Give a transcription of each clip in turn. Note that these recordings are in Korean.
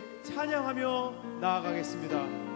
함께 찬양하며 나아가겠습니다.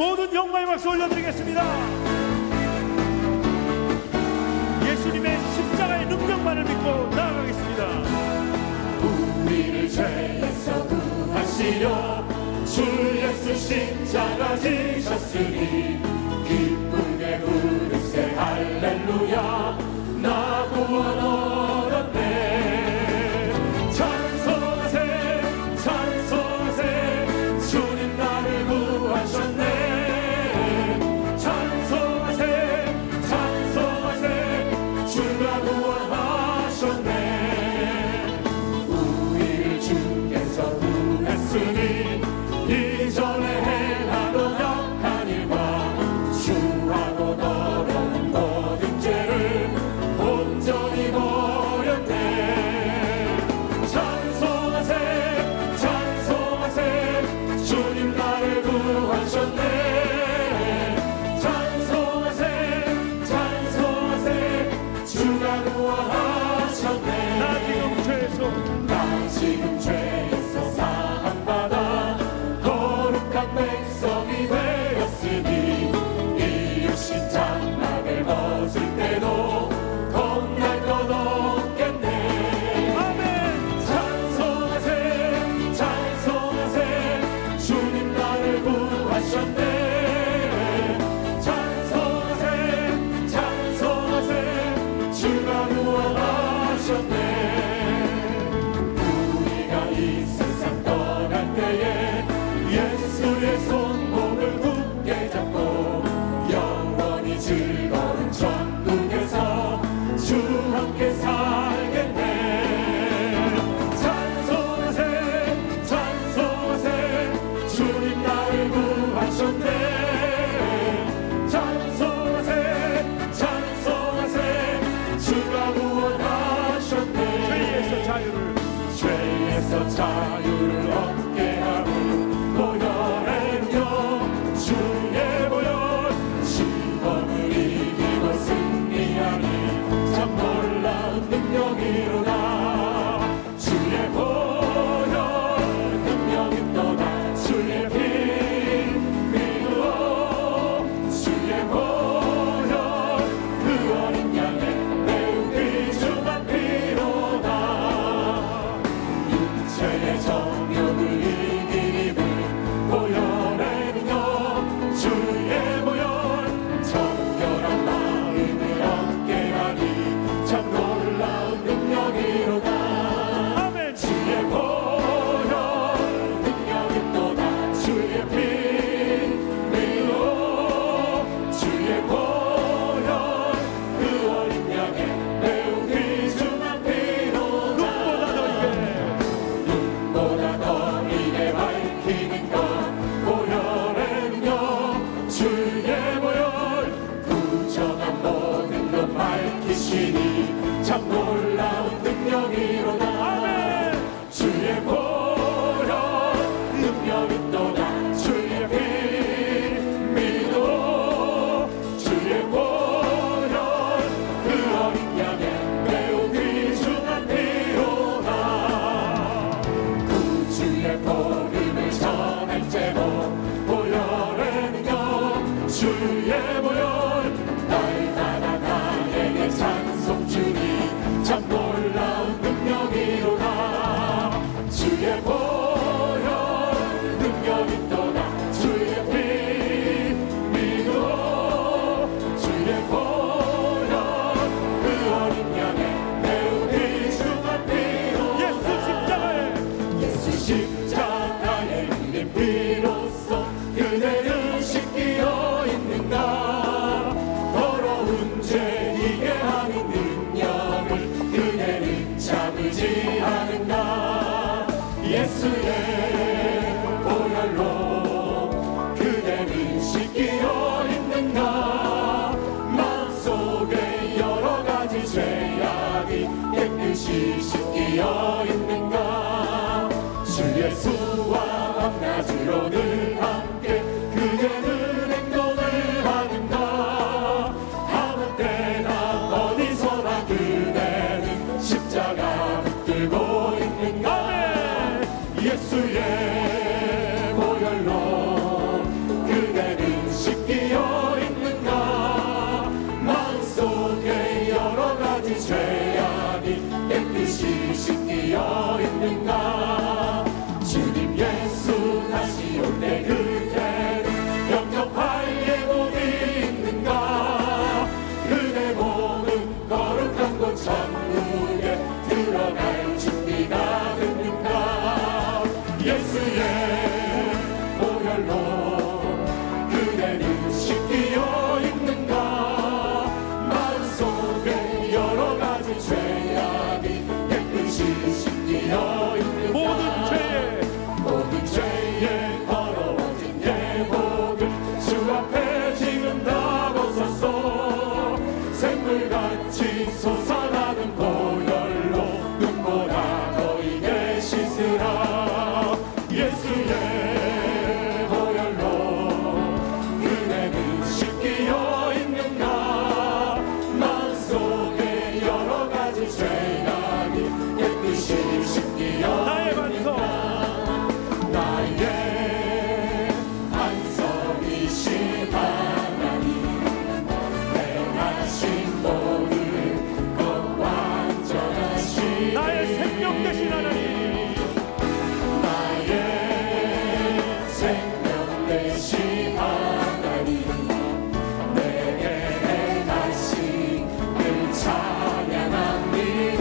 모든 영광의 박수 올려드리겠습니다. 예수님의 십자가의 능력만을 믿고 나아가겠습니다. 우리를 죄에서 구하시려 주 예수 십자가 지셨으니 기쁘게 부르세 할렐루야 나 구원 얻었네. 찬송하세 찬송하세 주님 나를 구하셨네. 이전에 행하던 역한 일과 주 죄에서 자유를 얻게 하는 보혈의요 주의 보혈 시험을 이기고 승리하니 참 놀라운 능력이로다 주의 보혈 능력이 또다 주의 피 믿어 주의 보혈 그 어린 양의 매우 귀중한 피로다 육체의 정욕을 이기는 보혈의 능력 주의 보혈 정결한 마음을 얻게 하니 참 놀라운 능력이로다 아멘. 주의 보혈 능력이 또다 주의 피 믿어 주의 보혈 그 어린 양의 매우 귀중한 피로다 눈보다 더 이게 눈보다 더 이게 밝히는 것 보혈의 능력 주의 보혈 부정한 모든 것 밝히시니 참 놀라운 능력이로다 아멘. 주의 보혈 능력이 또다 주의 피 믿어 주의 보혈 그 어린 양의 매우 귀중한 피로다 구주의 복음을 전할 때도 보혈의 능력 주의 보혈 날마다 나에게 찬송 주니 참 놀라운 능력이로다 주의 보혈 능력이 또다 주의 피 믿어 주의 보혈 그 어린 양의 매우 귀중한 예수 피로다 십자가에 예수 십자가의 흘린 피로써 그대를 씻기어 있는가 더러운 죄 이게 하는 능력을 그대는 참으지 않은가 예수의 보혈로 그대는 씻기어 있는가 마음속에 여러 가지 죄악이 깨끗이 씻기어 있는가 주 예수와 밤낮으로 늘 함께 그대는 행동을 하는가 아무 때나 어디서나 그대는 십자가 붙들고 있는가 예수의 보혈로 그대는 씻기어 있는가 마음속에 여러 가지 죄악이 깨끗이 씻기어 있는가 주님 예수 다시 올 때 그대는 영접할 예복이 있는가 그대 몸은 거룩한 곳 천국에 들어갈 준비가 됐는가 예수의 보혈로 그대는 씻기어 있는가 마음속에 여러 가지 죄악이 깨끗이 씻기어 있는가 모든 죄에 더러워진 예복을 주 앞에 지금 다 벗었어 샘물같이 솟아나는 보혈로 눈보다 더 이게 씻으라 예수의 보혈로 그대는 씻기어 있는가 마음속에 여러 가지 죄악이 깨끗이 씻기어 나의 반석 나의 반석이신 하나님 행하신 모든 것 완전하신 나의 생명 되신 하나님 나의 생명 되신 하나님 내게 행하신 그 찬양합니다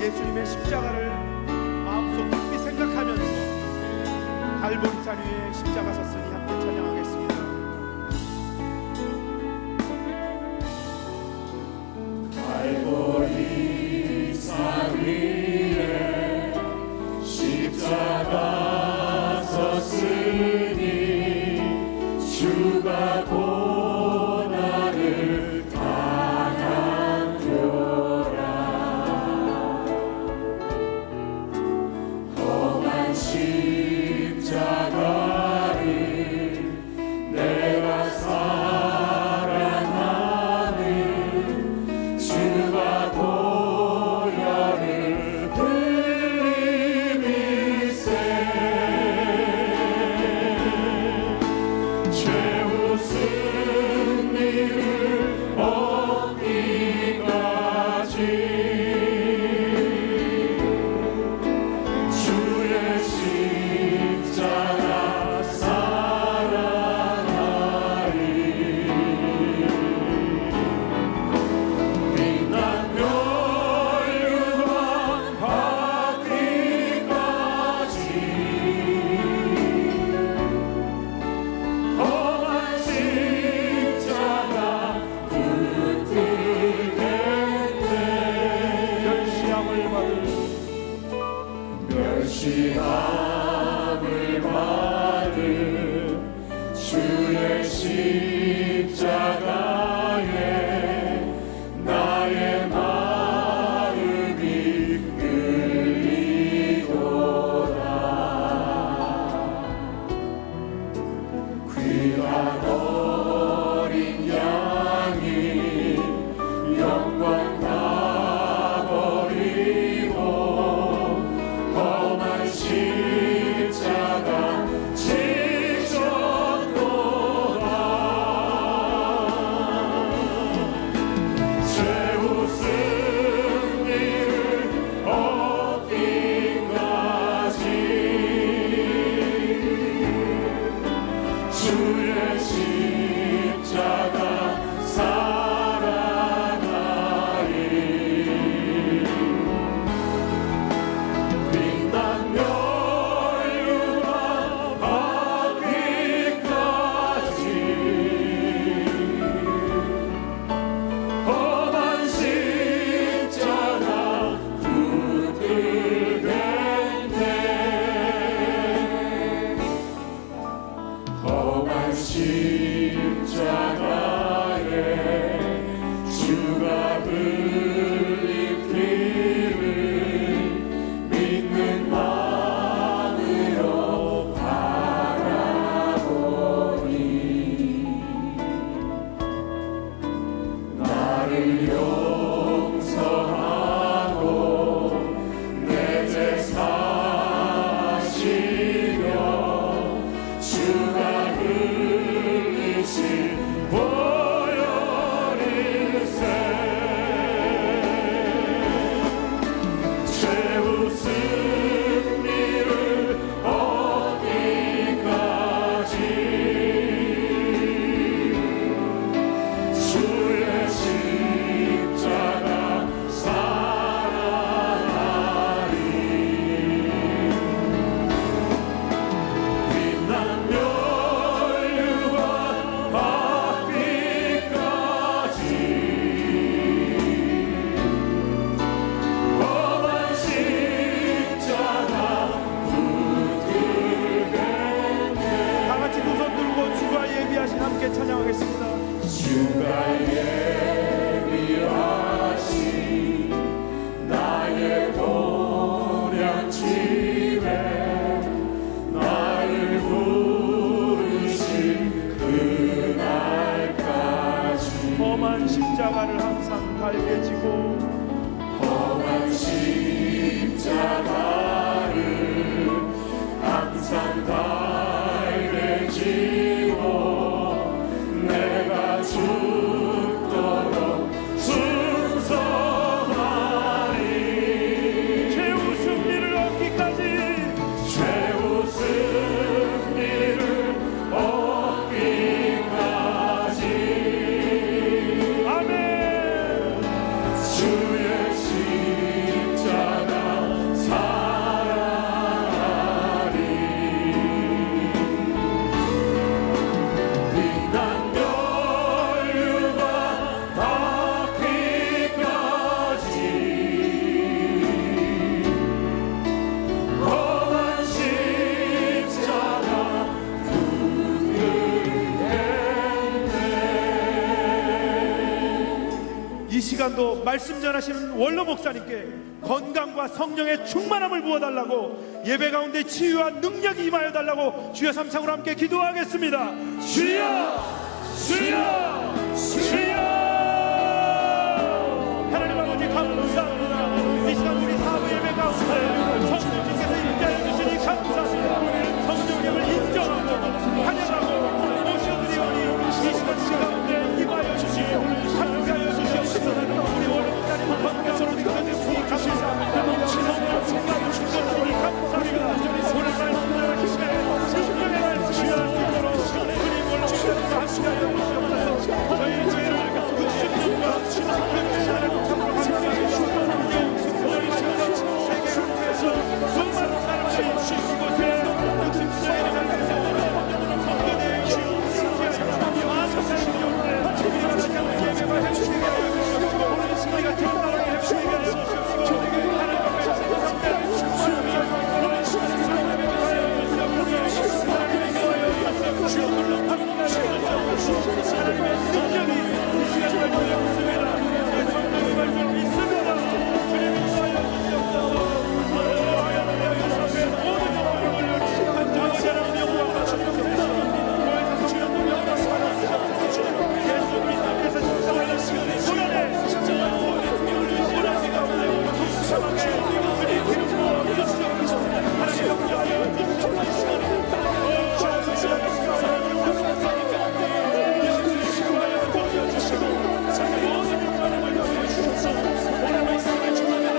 예수님의 십자가를 마음속 깊이 생각하면서 갈보리산 위에 십자가 섰으니 함께 찬양하겠습니다. 갈보리산 위에 십자가 섰으니 주가 고난을 당한도라. 험한 십자가를 내가 사랑하는 주가 보혈을 흘리미세 죄우 승리를 얻기까지 주의 십자가 사랑하리. 빛난 멸류관 받기까지 험한 십자가 붙들겠네. 멸시함을 받은 주의 십자가에 나의 마음이 끌리도다. 귀한 어린 양이 영광 다 버리고 험한 십자가 지셨도다. 죄우 승리를 얻기까지 주의 십자가 사랑하리. 빛난 멸류관 받기까지 험한 십자가 붙들겠네. 험한 십자가에 주가 흘린 피를 믿는 마음으로 바라보니 나를 용서하고 내 죄 사시며 주가 흘리신 보혈일세. 죄우 승리를 얻기까지 주의 십자가 사랑하리. 빛난 멸류관 받기까지 험한 십자가 붙들겠네. 다 같이 두 손 들고 주가 예비하신 함께 찬양하겠습니다. 주가 예비하신 나의 보련집에 나를 부르신 그날까지 험한 십자가를 항상 달게 지고 험한 십자가를 항상 달게 지고 내가 죽도록 순서하리. 죄우 승리를 얻기까지 죄우 승리를 얻기까지 아멘. 주의 십자가 시간도 말씀 전하시는 원로 목사님께 건강과 성령의 충만함을 부어달라고, 예배 가운데 치유와 능력이 임하여 달라고 주여 삼창으로 함께 기도하겠습니다. 주여, 주여, 주여. 하나님 아버지 감사합니다. 이 시간 우리 사부 예배 가운데 성령님께서 임재하여 주시니 감사합니다. 성령님을 인정하고 환영하고 모셔드리오니 이 시간 그 가운데 임하여 주시고 함께하여 주시옵소서. 우리 원로 목사님 건강으로 믿어주시니 감사합니다. 성령 충만을 주시니 감사합니다. 오늘 말씀을 힘내 성령의 말씀을 수 있도록 주님 원로 목사님과 함께하여 주시옵소서. 저희 죄를 60년과 70년의 시간을 참고 감사합니다. 오늘 이 시간 세계 각국에서 수많은 사람들이 이곳에 60세의 삶에서 선교대의 신지하여 많은 사람들이 오는데 우리가 그냥 예배만 해주시게 하여 주시옵시고 오늘 우리가 기도하게 해주시게 하여 주시옵시고 하나님 앞에 성대를 충만히 오늘 시간을 하나님의 하여 주시옵소서. 하나님의 하여 주시옵소서. 하나님의 능력이 이 시간을 발견하고 있습니다. 성령의 발견을 있습니다. 주님이 하여 주시옵소서. 하나님의 앞에 모든 영광을 올려주시고 아버지 하나님 영광을 주시옵소서. 교회에서 성령님이 하나님께서 예수 그리스도께서 십자가의 시간에 고난에 십자가의 고난이 가운데 성참하게 우리 기름 부어 주시옵소서. 하나님 영광하여 주시옵소서.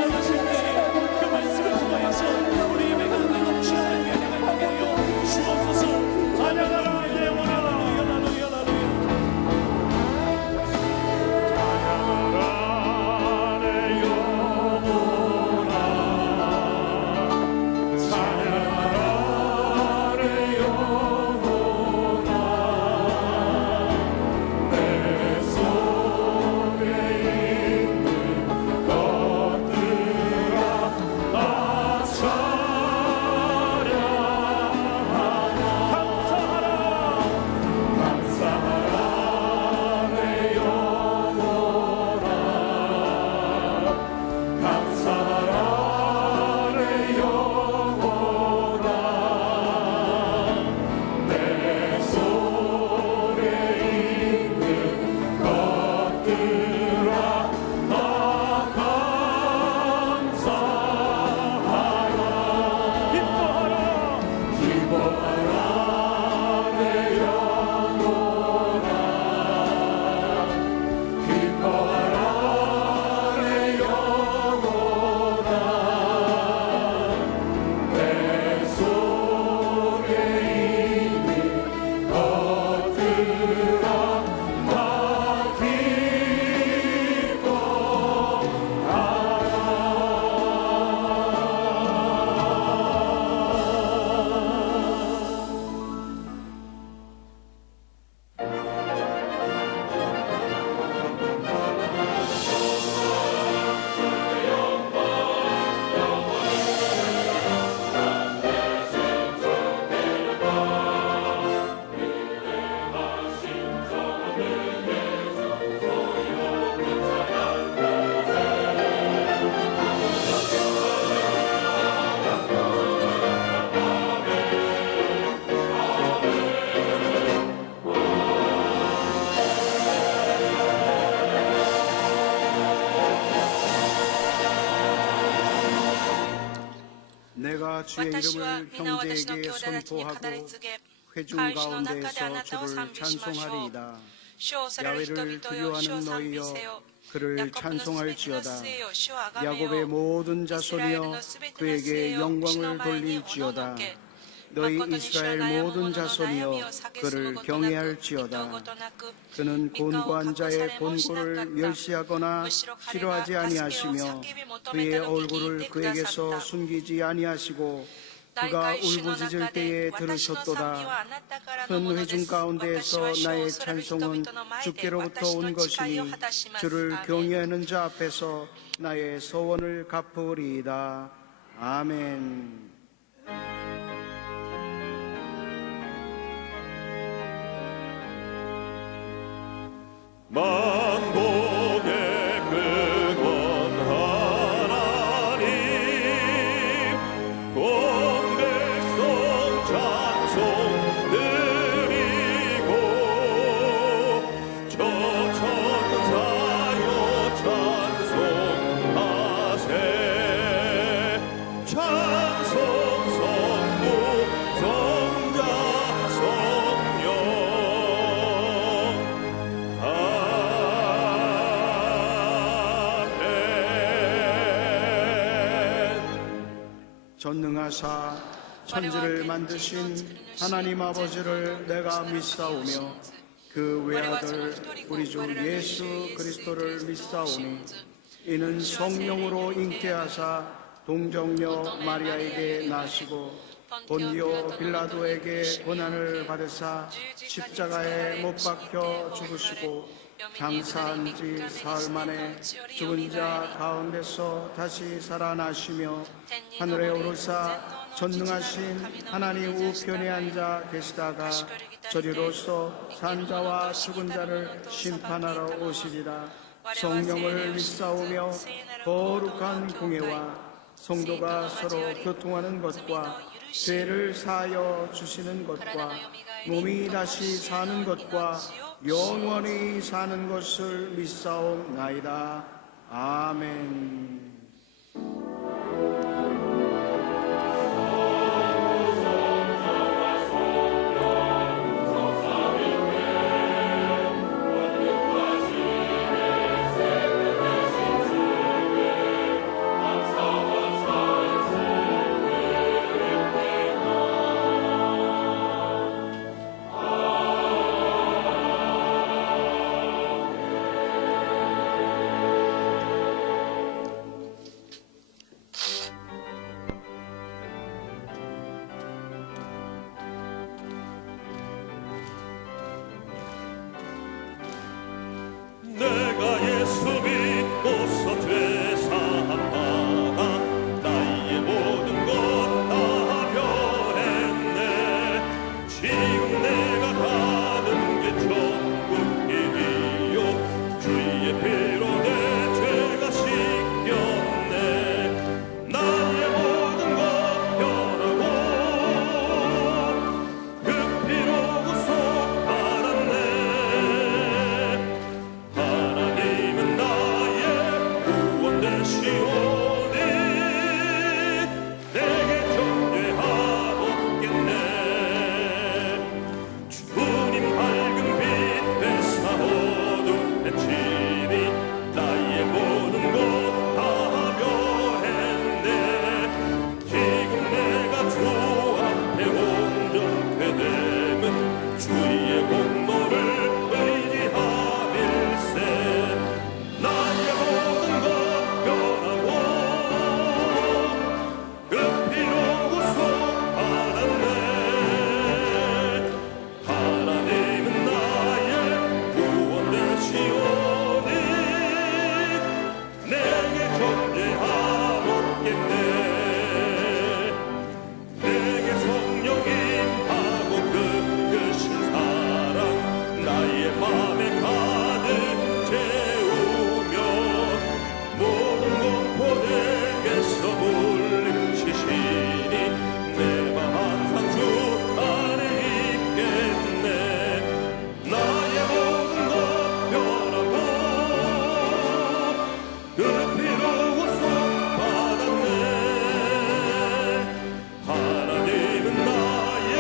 내가 주의 이름을 형제에게 선포하고 회중 가운데에서 주를 찬송하리이다. 야훼를 두려워하는 너희여 그를 찬송할지어다. 야곱의 모든 자손이여 그에게 영광을 돌릴지어다. 너희 이스라엘 모든 자손이여 그를 경외할지어다. 그는 곤고한 자의 곤고를 멸시하거나 싫어하지 아니하시며 그의 얼굴을 그에게서 숨기지 아니하시고 그가 울부짖을 때에 들으셨도다. 큰 회중 가운데에서 나의 찬송은 주께로부터 온 것이니 주를 경외하는 자 앞에서 나의 소원을 갚으리이다. 아멘. 만복의 끈 전능하사 천지를 만드신 하나님 아버지를 내가 믿사오며 그 외아들 우리 주 예수 그리스도를 믿사오니 이는 성령으로 잉태하사 동정녀 마리아에게 나시고 본디오 빌라도에게 고난을 받으사 십자가에 못 박혀 죽으시고 장사한 지 사흘 만에 죽은 자 가운데서 다시 살아나시며 하늘에 오르사 전능하신 하나님 우편에 앉아 계시다가 저리로서 산자와 죽은 자를 심판하러 오시리라. 성령을 믿사오며 거룩한 공예와 성도가 서로 교통하는 것과 죄를 사하여 주시는 것과 몸이 다시 사는 것과 영원히 사는 것을 믿사옵나이다. 아멘. 내가 예수 믿고서 죄 사함받아 나의 모든 것 다 변했네. 지금 내가 가는 게 천국이요 주의 피로 내 죄가 씻겼네. 나의 모든 것 변하고 그 피로 구속 받았네. 하나님은 나의 구원 되시오니 내게 존재하옵겠네. 주님 밝은 빛 되사 어둠 해치니 나의 모든 것 다 변했네. 지금 내가 주 앞에 온전케 됨은 주의 공로를 의지함일세. 나의 모든 것 변하고 그 피로 구속 받았네. 하나님은 나의 구원 되시오니 내게 존재하옵겠네. 내게 성령 임하고 그 사랑 나의 맘에 가득 채우며 모든 공포 내게서 물리치시니 내 맘 항상 주 안에 있겠네. 나의 모든 것 변하고 그 피로 구속 받았네. 하나님은 나의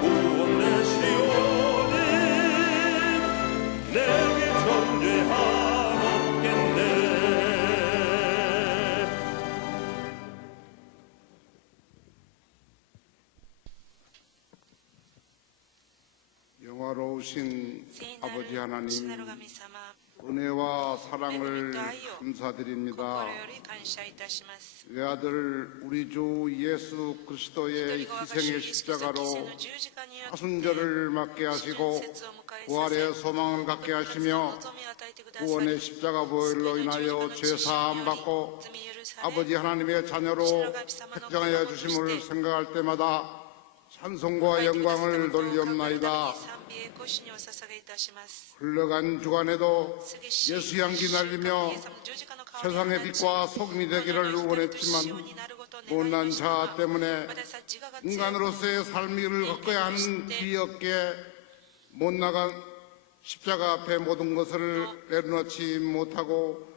구원 되시오니 내게 존재하옵겠네. 영화로우신 聖なる 아버지 父な 하나님, る神様、 은혜와 사랑을 감사드립니다. 心より感謝いたします。 외아들 우리 주 예수 그리스도의 一人が我が主 희생의 イエスキリストの 십자가로 犠牲の十字架によって 사순절을 맞게 하시고 春節を迎えさせ 부활의 소망을 갖게 하시며 望みを与えてくださり 구원의 십자가 보혈로 인하여 죄 사함 받고 아버지 하나님의 자녀로 택정하여 주심을 생각할 때마다 찬송과 영광을 돌리옵나이다. 흘러간 주간에도 예수 향기 날리며 세상의 빛과 소금이 되기를 원했지만 못난 자 때문에 인간으로서의 삶을 겪어야 하는 길이 없게 못 나간 십자가 앞에 모든 것을 내려놓지 못하고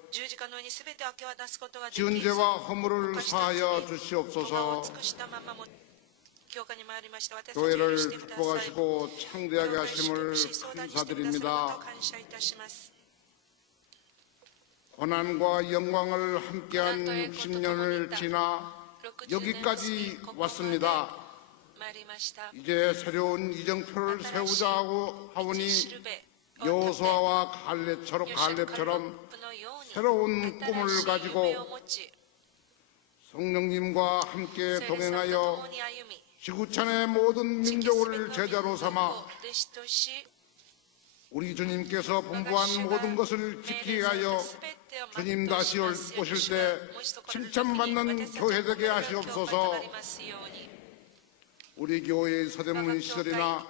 지은 죄와 허물을 사하여 주시옵소서. 교회를 축복하시고 창대하게 하심을 감사드립니다. 고난과 영광을 함께한 60년을 지나 여기까지 왔습니다. 参りました。 이제 새로운 이정표를 세우자고 하오니 여호수아와 갈렙처럼 새로운 꿈을 가지고 성령님과 함께 동행하여 지구촌의 모든 민족을 제자로 삼아 우리 주님께서 분부한 모든 것을 지키게 하여 주님 다시 오실 때 칭찬받는 교회 되게 하시옵소서. 우리 교회의 서대문 시절이나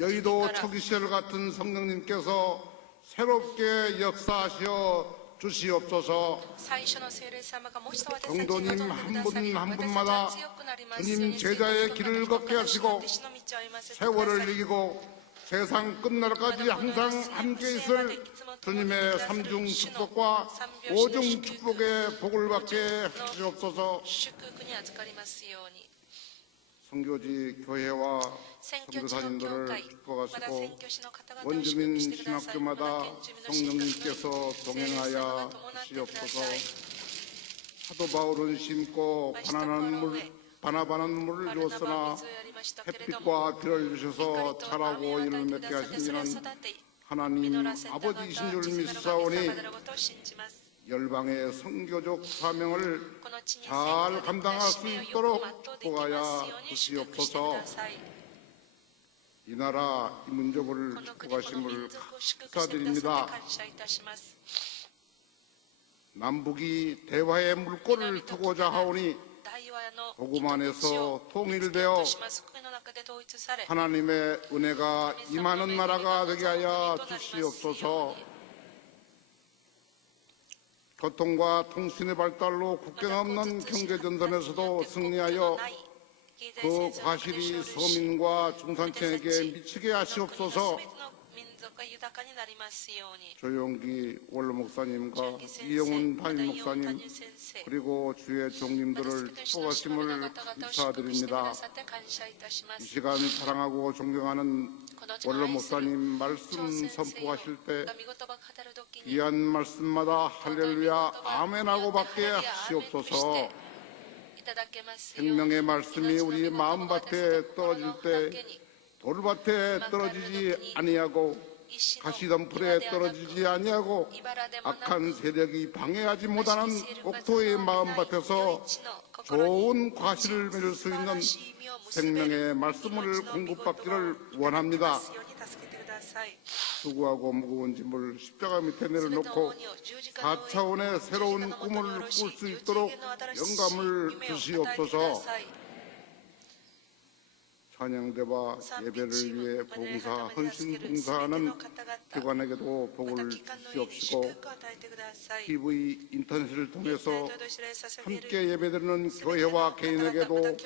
여의도 초기 시절 같은 성령님께서 새롭게 역사하시어 주시옵소서. 성도님 한 분 한 분마다 주님 제자의 길을 걷게 하시고 세월을 이기고 세상 끝날까지 항상 함께 있을 주님의 삼중 축복과 오중 축복의 복을 받게 하시옵소서. 선교지 교회와 선교사님들을 축복하시고 원주민 신학교마다 성령님께서 동행하여 주시옵소서. 사도 바울은 심고 바나바는 물을 주었으나 햇빛과 비를 주셔서 자라고 이를 맺게 하시는 하나님 아버지이신 줄 믿사오니 열방의 선교적 사명을 잘 감당할 수 있도록 도와야 주시옵소서. 이 나라 이 민족을 축복하심을 감사드립니다. 남북이 대화의 물꼬를 트고자 하오니 복음 안에서 통일되어 하나님의 은혜가 임하는 나라가 되게 하여 주시옵소서. 교통과 통신의 발달로 국경 없는 경제전선에서도 승리하여 그 과실이 서민과 중산층에게 미치게 하시옵소서. 조용기 원로 목사님과 이영훈 담임 목사님 그리고 주의 종님들을 축복하심을 감사드립니다. 이 시간 사랑하고 존경하는 원로 목사님 말씀 선포하실 때 귀한 말씀마다 할렐루야 아멘하고 받게 하시옵소서. 생명의 말씀이 우리 마음밭에 떨어질 때 돌밭에 떨어지지 아니하고 가시덤불에 떨어지지 아니하고 악한 세력이 방해하지 못하는 옥토의 마음밭에서 좋은 과실을 맺을 수 있는 생명의 말씀을 공급받기를 원합니다. 수고하고 무거운 짐을 십자가 밑에 내려놓고 4차원의 새로운 꿈을 꿀 수 있도록 영감을 주시옵소서. 찬양대와 예배를 위해 봉사, 헌신 봉사하는 기관에게도 복을 주시옵시고 TV, 인터넷을 통해서 함께 예배드리는 교회와 개인에게도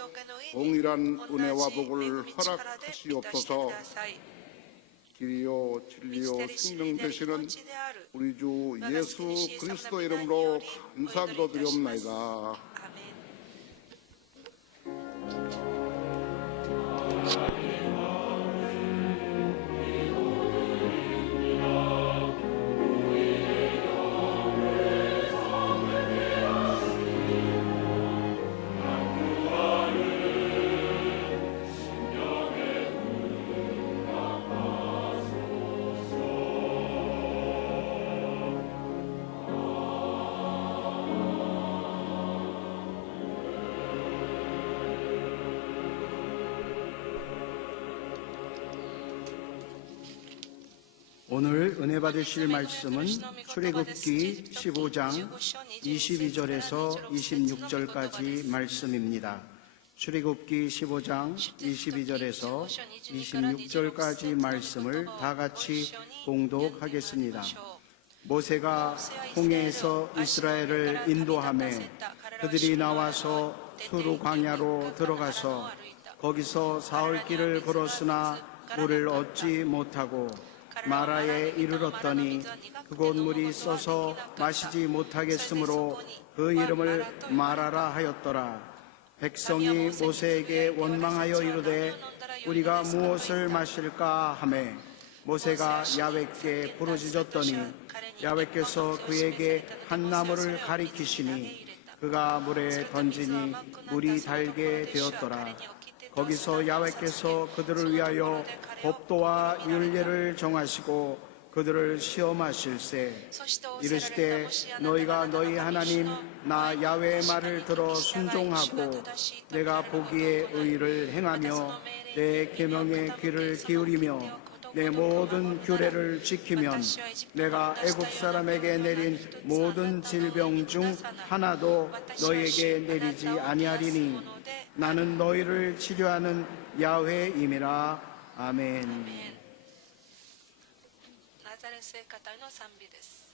동일한 은혜와 복을 허락하시옵소서. 길이요 진리요 생명 되시는 우리 주 예수 그리스도 이름으로 감사기도 드리옵나이다. 오늘 은혜 받으실 말씀은 출애굽기 15장 22절에서 26절까지 말씀입니다. 출애굽기 15장 22절에서 26절까지 말씀을 다 같이 봉독하겠습니다. 모세가 홍해에서 이스라엘을 인도하매 그들이 나와서 수르 광야로 들어가서 거기서 사흘 길을 걸었으나 물을 얻지 못하고 마라에 이르렀더니 그곳 물이 써서 마시지 못하겠으므로 그 이름을 마라라 하였더라. 백성이 모세에게 원망하여 이르되 우리가 무엇을 마실까 하매 모세가 야훼께 부르짖었더니 야훼께서 그에게 한 나무를 가리키시니 그가 물에 던지니 물이 달게 되었더라. 거기서 야훼께서 그들을 위하여 법도와 율례를 정하시고 그들을 시험하실세. 이르시되 너희가 너희 하나님 나 야훼의 말을 들어 순종하고 내가 보기에 의를 행하며 내 계명에 귀를 기울이며 내 모든 규례를 지키면 내가 애굽 사람에게 내린 모든 질병 중 하나도 너희에게 내리지 아니하리니 나는 너희를 치료하는 야훼임이라. 아멘. ナザレ聖歌隊の賛美です。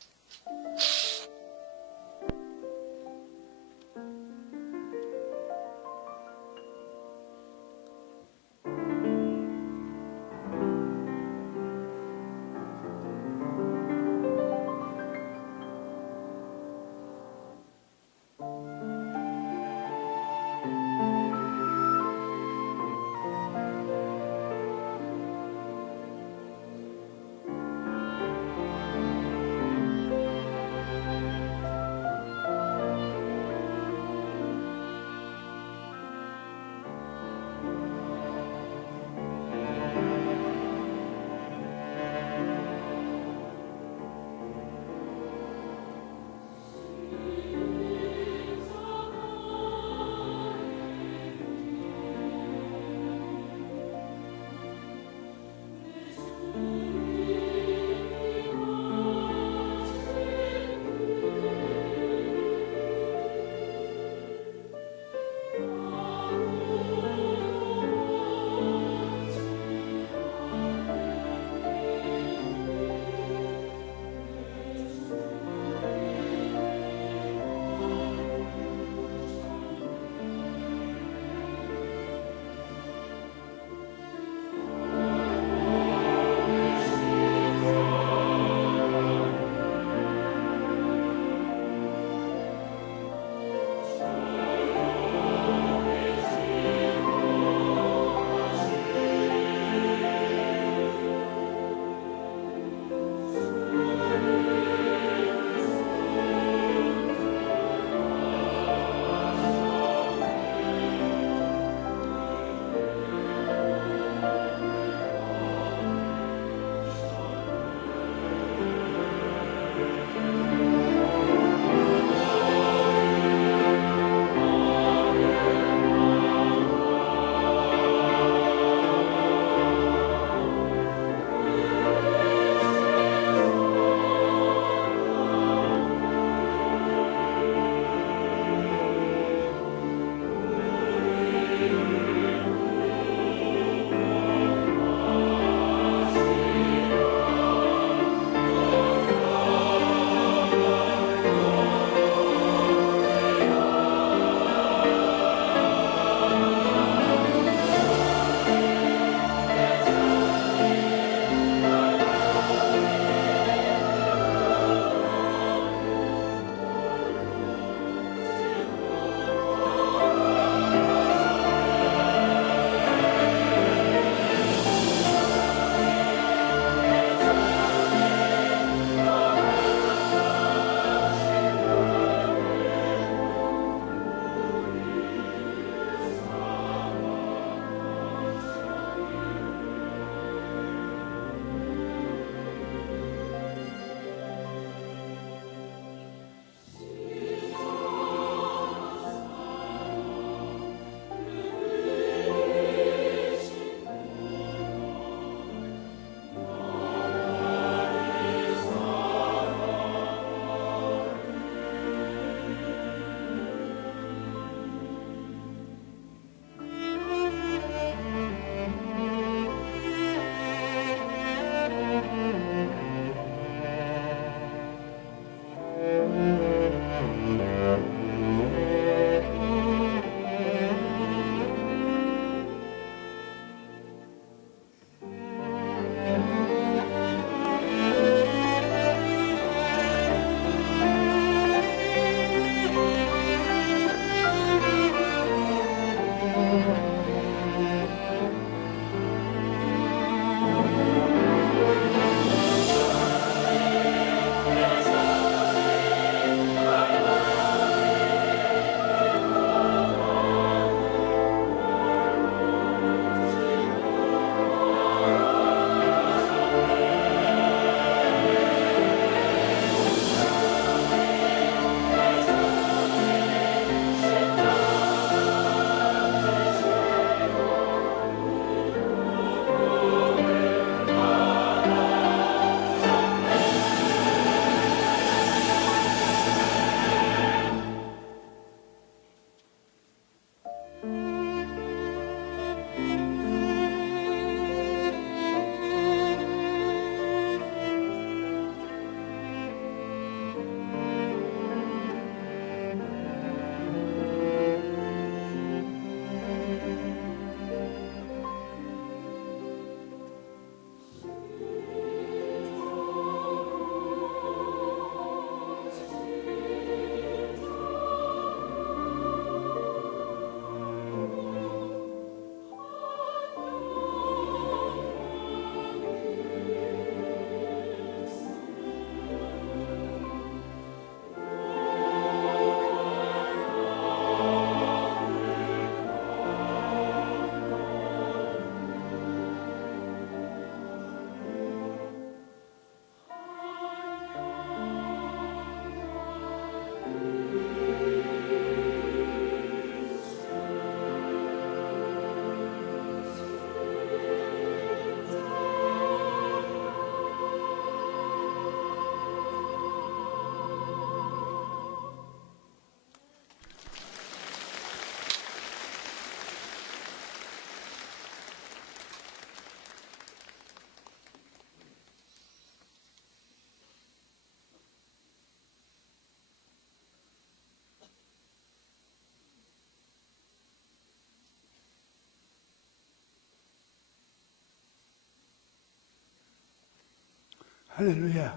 할렐루야.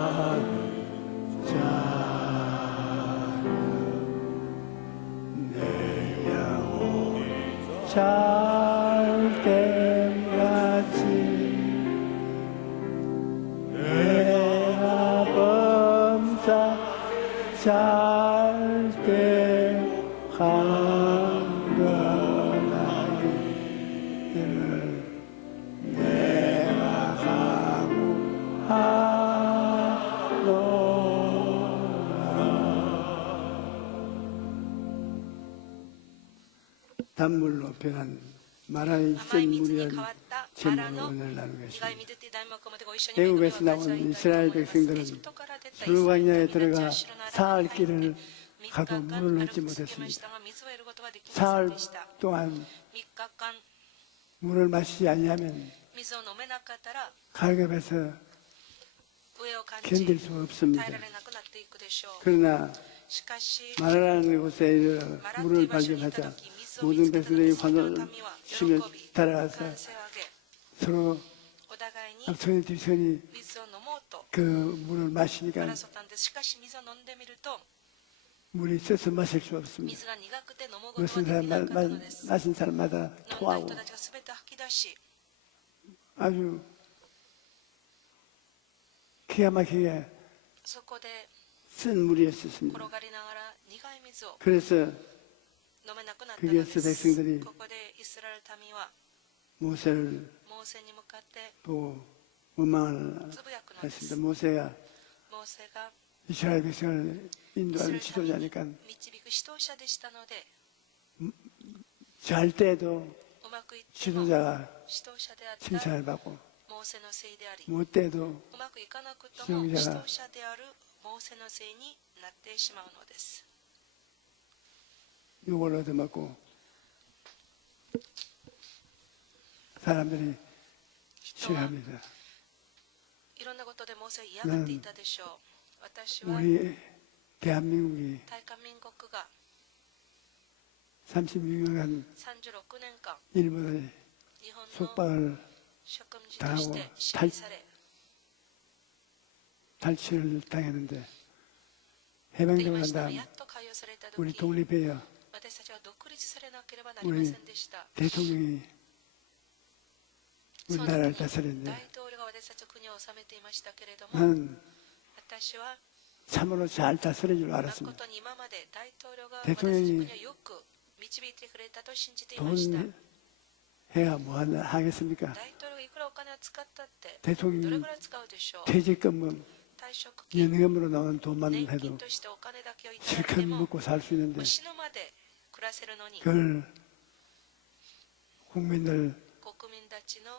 사랑하는 자는 내 영혼이 잘됨 같이 내가 범사 잘됨 한거나니 내가 단물로 변한 마라의 甘い 쓴 水に 물이라는 変わったマラ 제목으로 の 오늘 나누고 苦い 있습니다. 水っていう題目をでご一緒に 애굽에서 恵みを分かち合 나온 いたいと思います 이스라엘 エ 백성들은 ジプトから出たイスラエル 두루광야에 人たちは 들어가 白の穴 사흘 に入って 길을 3日 가도 間 물을 歩 얻지 き続けまし 못했습니다. たが水を得ることができません 사흘 でした 동안 3日間 물을 마시지 아니하면 水を飲めなかったら 갈급해서 上を感じ 견딜 수가 없습니다. 耐えられなくなっていくでしょう 그러나 しかし 마라라는 곳에 이르러 マラってい 물을 う場所に行った 발견하자 時水を見つ 모든 けた時 백성들이 その民 환호를 は喜 쉬며 び 따라가서 歓声を上げ 서로 お互いに 앞손이 뒤손이 水を飲もうと 그 물을 마시니까 争ったんですしかし水を飲んでみると 물이 써서 마실 수 없습니다. 水が苦くて飲むこと 무슨 がで 사람 きなかったのです 마신 사람마다 飲んだ 토하고 人たちが全て吐き出し 아주 기가 막히게 そこで 쓴 물이었습니다. 転がりながら苦い水を 그래서 飲めなくなったので 거기에서 す 백성들이 ここでイスラエル民は 모세를 モーセに向かって 보고 원망을 つぶやくのです 했습니다. 모세가 モーセが 이스라엘 백성을 イス 인도하는 ラエル民に 지도자니까 導く指導者でしたので 잘 때도 うまくいっても指 지도자가 導者であった 칭찬을 받고 モーセのせいであり 못 때도 うまくいかなくとも指導指導者が者であるモーセのせいになってしまうのです 욕을 얻어먹고 사람들이 人は 싫어합니다. いろんなことでモーセを嫌がっていたでしょう私は 우리 대한민국이 大韓民国が 36년간 36年間 일본의 日本の 속박을 植民地として支配され 탈취를 당했는데 てい 해방되고 ま 난 したが 다음 やっと解放された 우리 時 독립해야 私たちは独立されなければなりませんでした 대통령이 その 우리나라를 時に 다스렸는데 大統領が私たちの国を治めていましたけれども 나는 私は 참으로 잘 다스릴 줄 ま 알았습니다. ことに今まで大統領が私 대통령 た 이 ちの国をよく導いてくれたと信じていました 돈 해야 뭐 하겠습니까? 大統領がいくらお金を使ったってど 대통령이 れぐらい使うでしょう 퇴직금은 退職金 연금으로 나온 돈만 年金 해도 としてお金だけをいただい 실컷 ても 먹고 살 수 있는데 もう死ぬまで暮らせるのに 그걸 국민들 国民たちの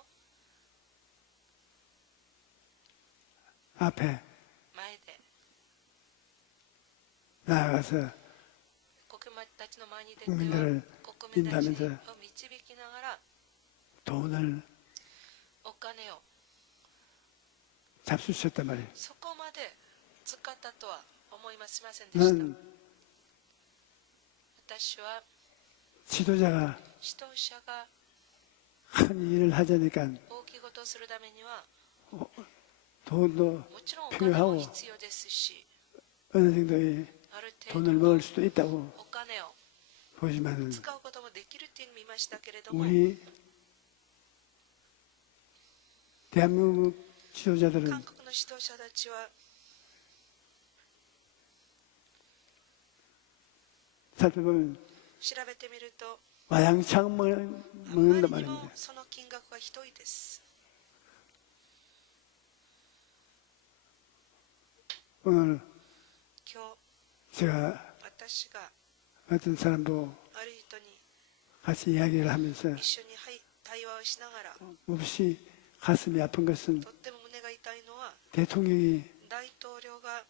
앞에 前で 나아가서 国民たちの前に出て 국민들을 は国民たち 인도하면서 を導きながら 돈을 お金を 잡수셨단 말이에요. そこまで使ったとは思いませんでした 난 私は 지도자가 指導者が 큰 일을 하자니까 大きいことをするためには 돈도 もちろんお金も必要ですし 어느 정도의 ある程 돈을 度 먹을 수도 있다고 お金を 보지만은 使うこともできるっていうのを見ましたけれども 우리 대한민국 지도자들은 韓国の指導者たちは 살펴보면 調べてみると 와양창 あま 먹는단 りにも 말입니다. その金額がひどいです 오늘 今日 제가 私が 어떤 사람도 ある人に 같이 이야기를 하면서 一緒に対話をしながら 몹시 가슴이 아픈 것은 とっても胸が痛いのは 대통령이 大統領が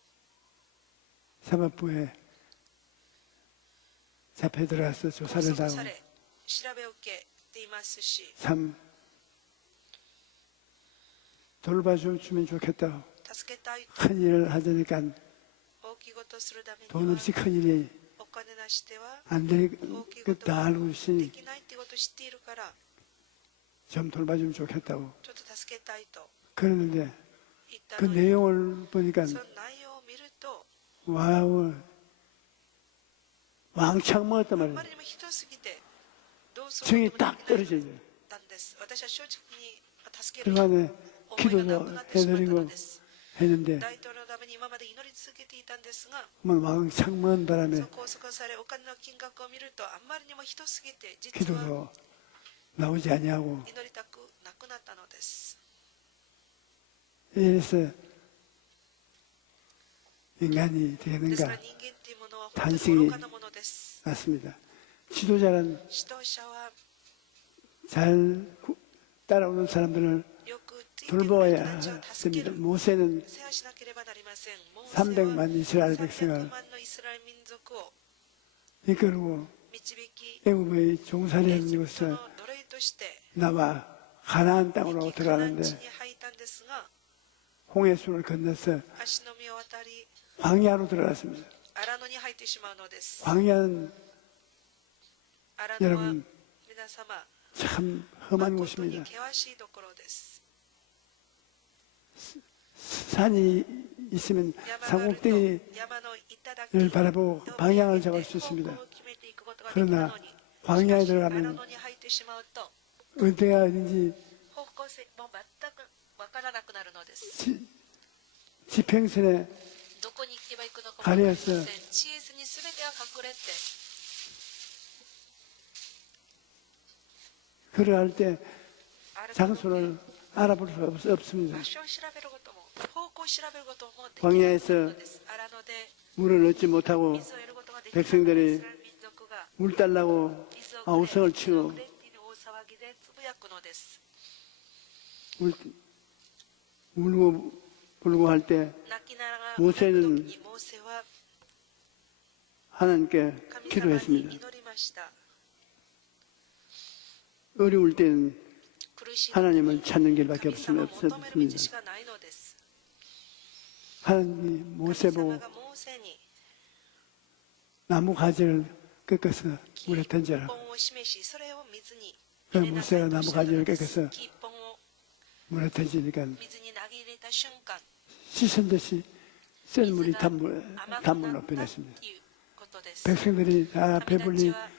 사법부에 잡혀 들어가서 拘 조사를 束 하고 され調べを受けていますし 참 돌봐주면 좋겠다. 助けたいと 큰 일을 하자니까 大大きいことをするため 돈 には 없이 큰일이 お金なしでは 안 될 大きいこ 것 と 다 が 알고 で 있으니 きないっていうことを知っているから 좀 돌봐주면 좋겠다고 ちょっと助けたいと 그러는데 言った 그 のに 내용을 보니까 その内容を見ると 와우 왕창 먹었단 あ 말이에요. まりにもひどすぎてどうする 정이 ことも 딱 できな 떨어져요. かったんです私は正直に助ける 그간에 思いがな 기도도 くなってしまったの 해드리고 です 했는데 大統領のために今まで祈り続けていたんですが 뭐 왕창 먹은 そ 바람에 の拘束されお金の金額を見るとあまりにもひどすぎて実は 기도도 나오지 아니하고 祈りたくなくなったのです 이래서 인간이 ですか 되는가 ら人間っていうものは本当に 단식이 愚かなものです 맞습니다. 지도자는 指導者は 잘 따라오는 사람들을 よくついている人 돌보아야 たちを助け 됩니다. る 모세는 世話しなければなりませんモーセは 300만 이스라엘 300 백성을 万のイスラエル民族を 이끌고 導き 애굽의 종살이하는 エジプト 곳에 の奴隷として 나와 가나안 生 땅으로 きカナン 들어가는데 地に入ったんですが 홍해수를 건너서 足の実を渡り 광야로 들어갔습니다. 荒野に入ってしまうのです 광야는 荒野は 여러분 皆様 참 험한 誠に 곳입니다. 険しいところです 산이 있으면 山があ 산 ると 꼭대기를 山の頂 바라보고 방향을 잡을 수 있습니다. 方向を決めていくことができた 그러나 のに 광야에 しかし荒 들어가면 野に入ってしまうと 어디가 어딘지 方向性も全くわからなくなるのです 지평선에 どこに行けば行くのかも分かりません 가려서 地絵図に全てが隠れて 걸어갈 때 歩く 장소를 알아볼 수 없습니다. 場所を調べることも方向を調べることもでき 광야 ない 에서 のです荒野で 물을 얻지 못하고 水を得ることができない 백성들이 イスラエル民族が 물 달라고 水を 아우성을 くれ 치고 水をくれっていう大騒ぎでつぶやくのです 울고 불고 할 때 泣きながら 모세는 時にモーセは 하나님께 神様に 기도했습니다. 祈りました 어려울 때는 苦しい 하나님을 찾는 길밖에 神様を求める道 없습니다. しかないのです 하나님이 神 모세 様 보고 がモーセに 나무 가지를 꺾어서 물에 木 던져라. 一本を示しそれを水に 그 入れなさい 모세가 とお 나무 っしゃったの 가지를 です 꺾어서 木一本を 물에 던지니까 水に投げ入れた瞬間 씻은 듯이 센 물이 水が 단물로 甘くなった 변했습니다. ということです 백성들이 다 神たち 배불리 は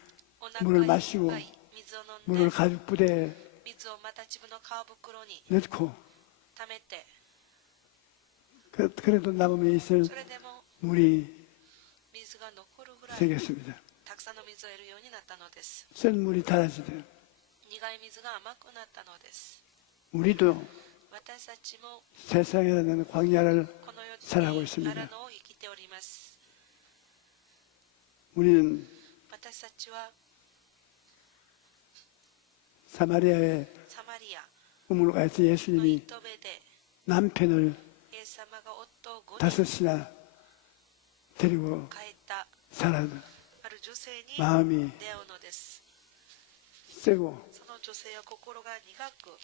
お腹 물을 いっぱい 마시고 水を飲ん 물을 で 가죽 부대에 水をまた自分の皮袋に 넣고 溜めて 그래도 남음에 있을 それでも 물이 水が残るぐらい 생겼습니다. たくさんの水を得るようになったのです 센 물이 달아지대요. 苦い水が甘くなったのです 우리도 私たちも 세상이라는 광야를 この世 살아가고 に 있습니다. 荒野を生きております 우리는 私たちは 사마리아에 サマリア 우물로 가서 の 예수님이 糸部で 남편을 イエス様が夫を5人 5이나 데리고 帰った 살아도 ある女性に 마음이 出会うのです 세고 その女性は心が苦く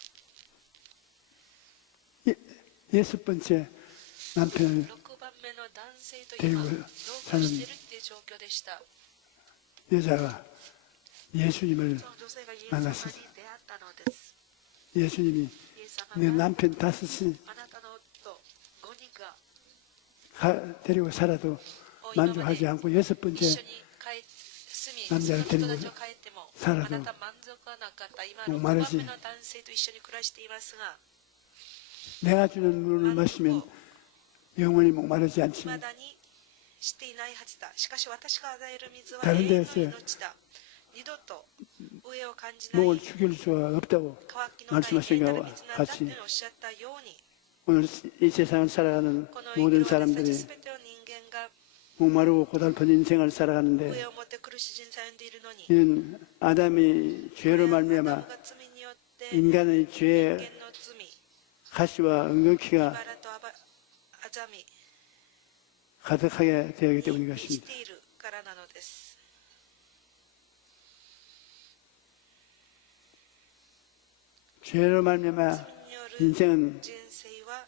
여섯 번째 남편을 6番目の男性と今同居しているっていう状況でした 여자가 예수님을 その女性がイエス様に出会ったのです 예수님이 イエス様 내 が 남편 5이 あなたの夫5人が 데리고 살아도 お今まで 만족하지 않고 여섯 一 번째 緒に住み、そ 남자를 の人 데리고 たちを帰っても、 살아도 あなた満足はなかった。今もう6番 말하지 目の男性と一緒に暮らしていますが、 내가 주는 물을 마시면 영원히 목마르지 未 않지만 だにしていないはずだ。しかし私が与える水は 다른 永遠の 데에서 命だ。二度と上を感じない 목을 죽일 수가 없다고 乾きのない 말씀하신 永遠なる 것과 水なんだと 같이 おっしゃったように、 오늘 이 세상을 살아가는 この世に 모든 私たち 사람들이 すべての人間が 목마르고 고달픈 인생을 살아가는데 上をもって苦し人さんでいるのに、 이는 아담이 죄로 アダム 말미암아 が罪によって 인간의 人 죄의 間の罪、 가시와 은근키가 バラとアザミ、 가득하게 되었기 때문인 に満ち 것입니다. ているからなのです。 죄로 말미암아 罪による 인생은 人生は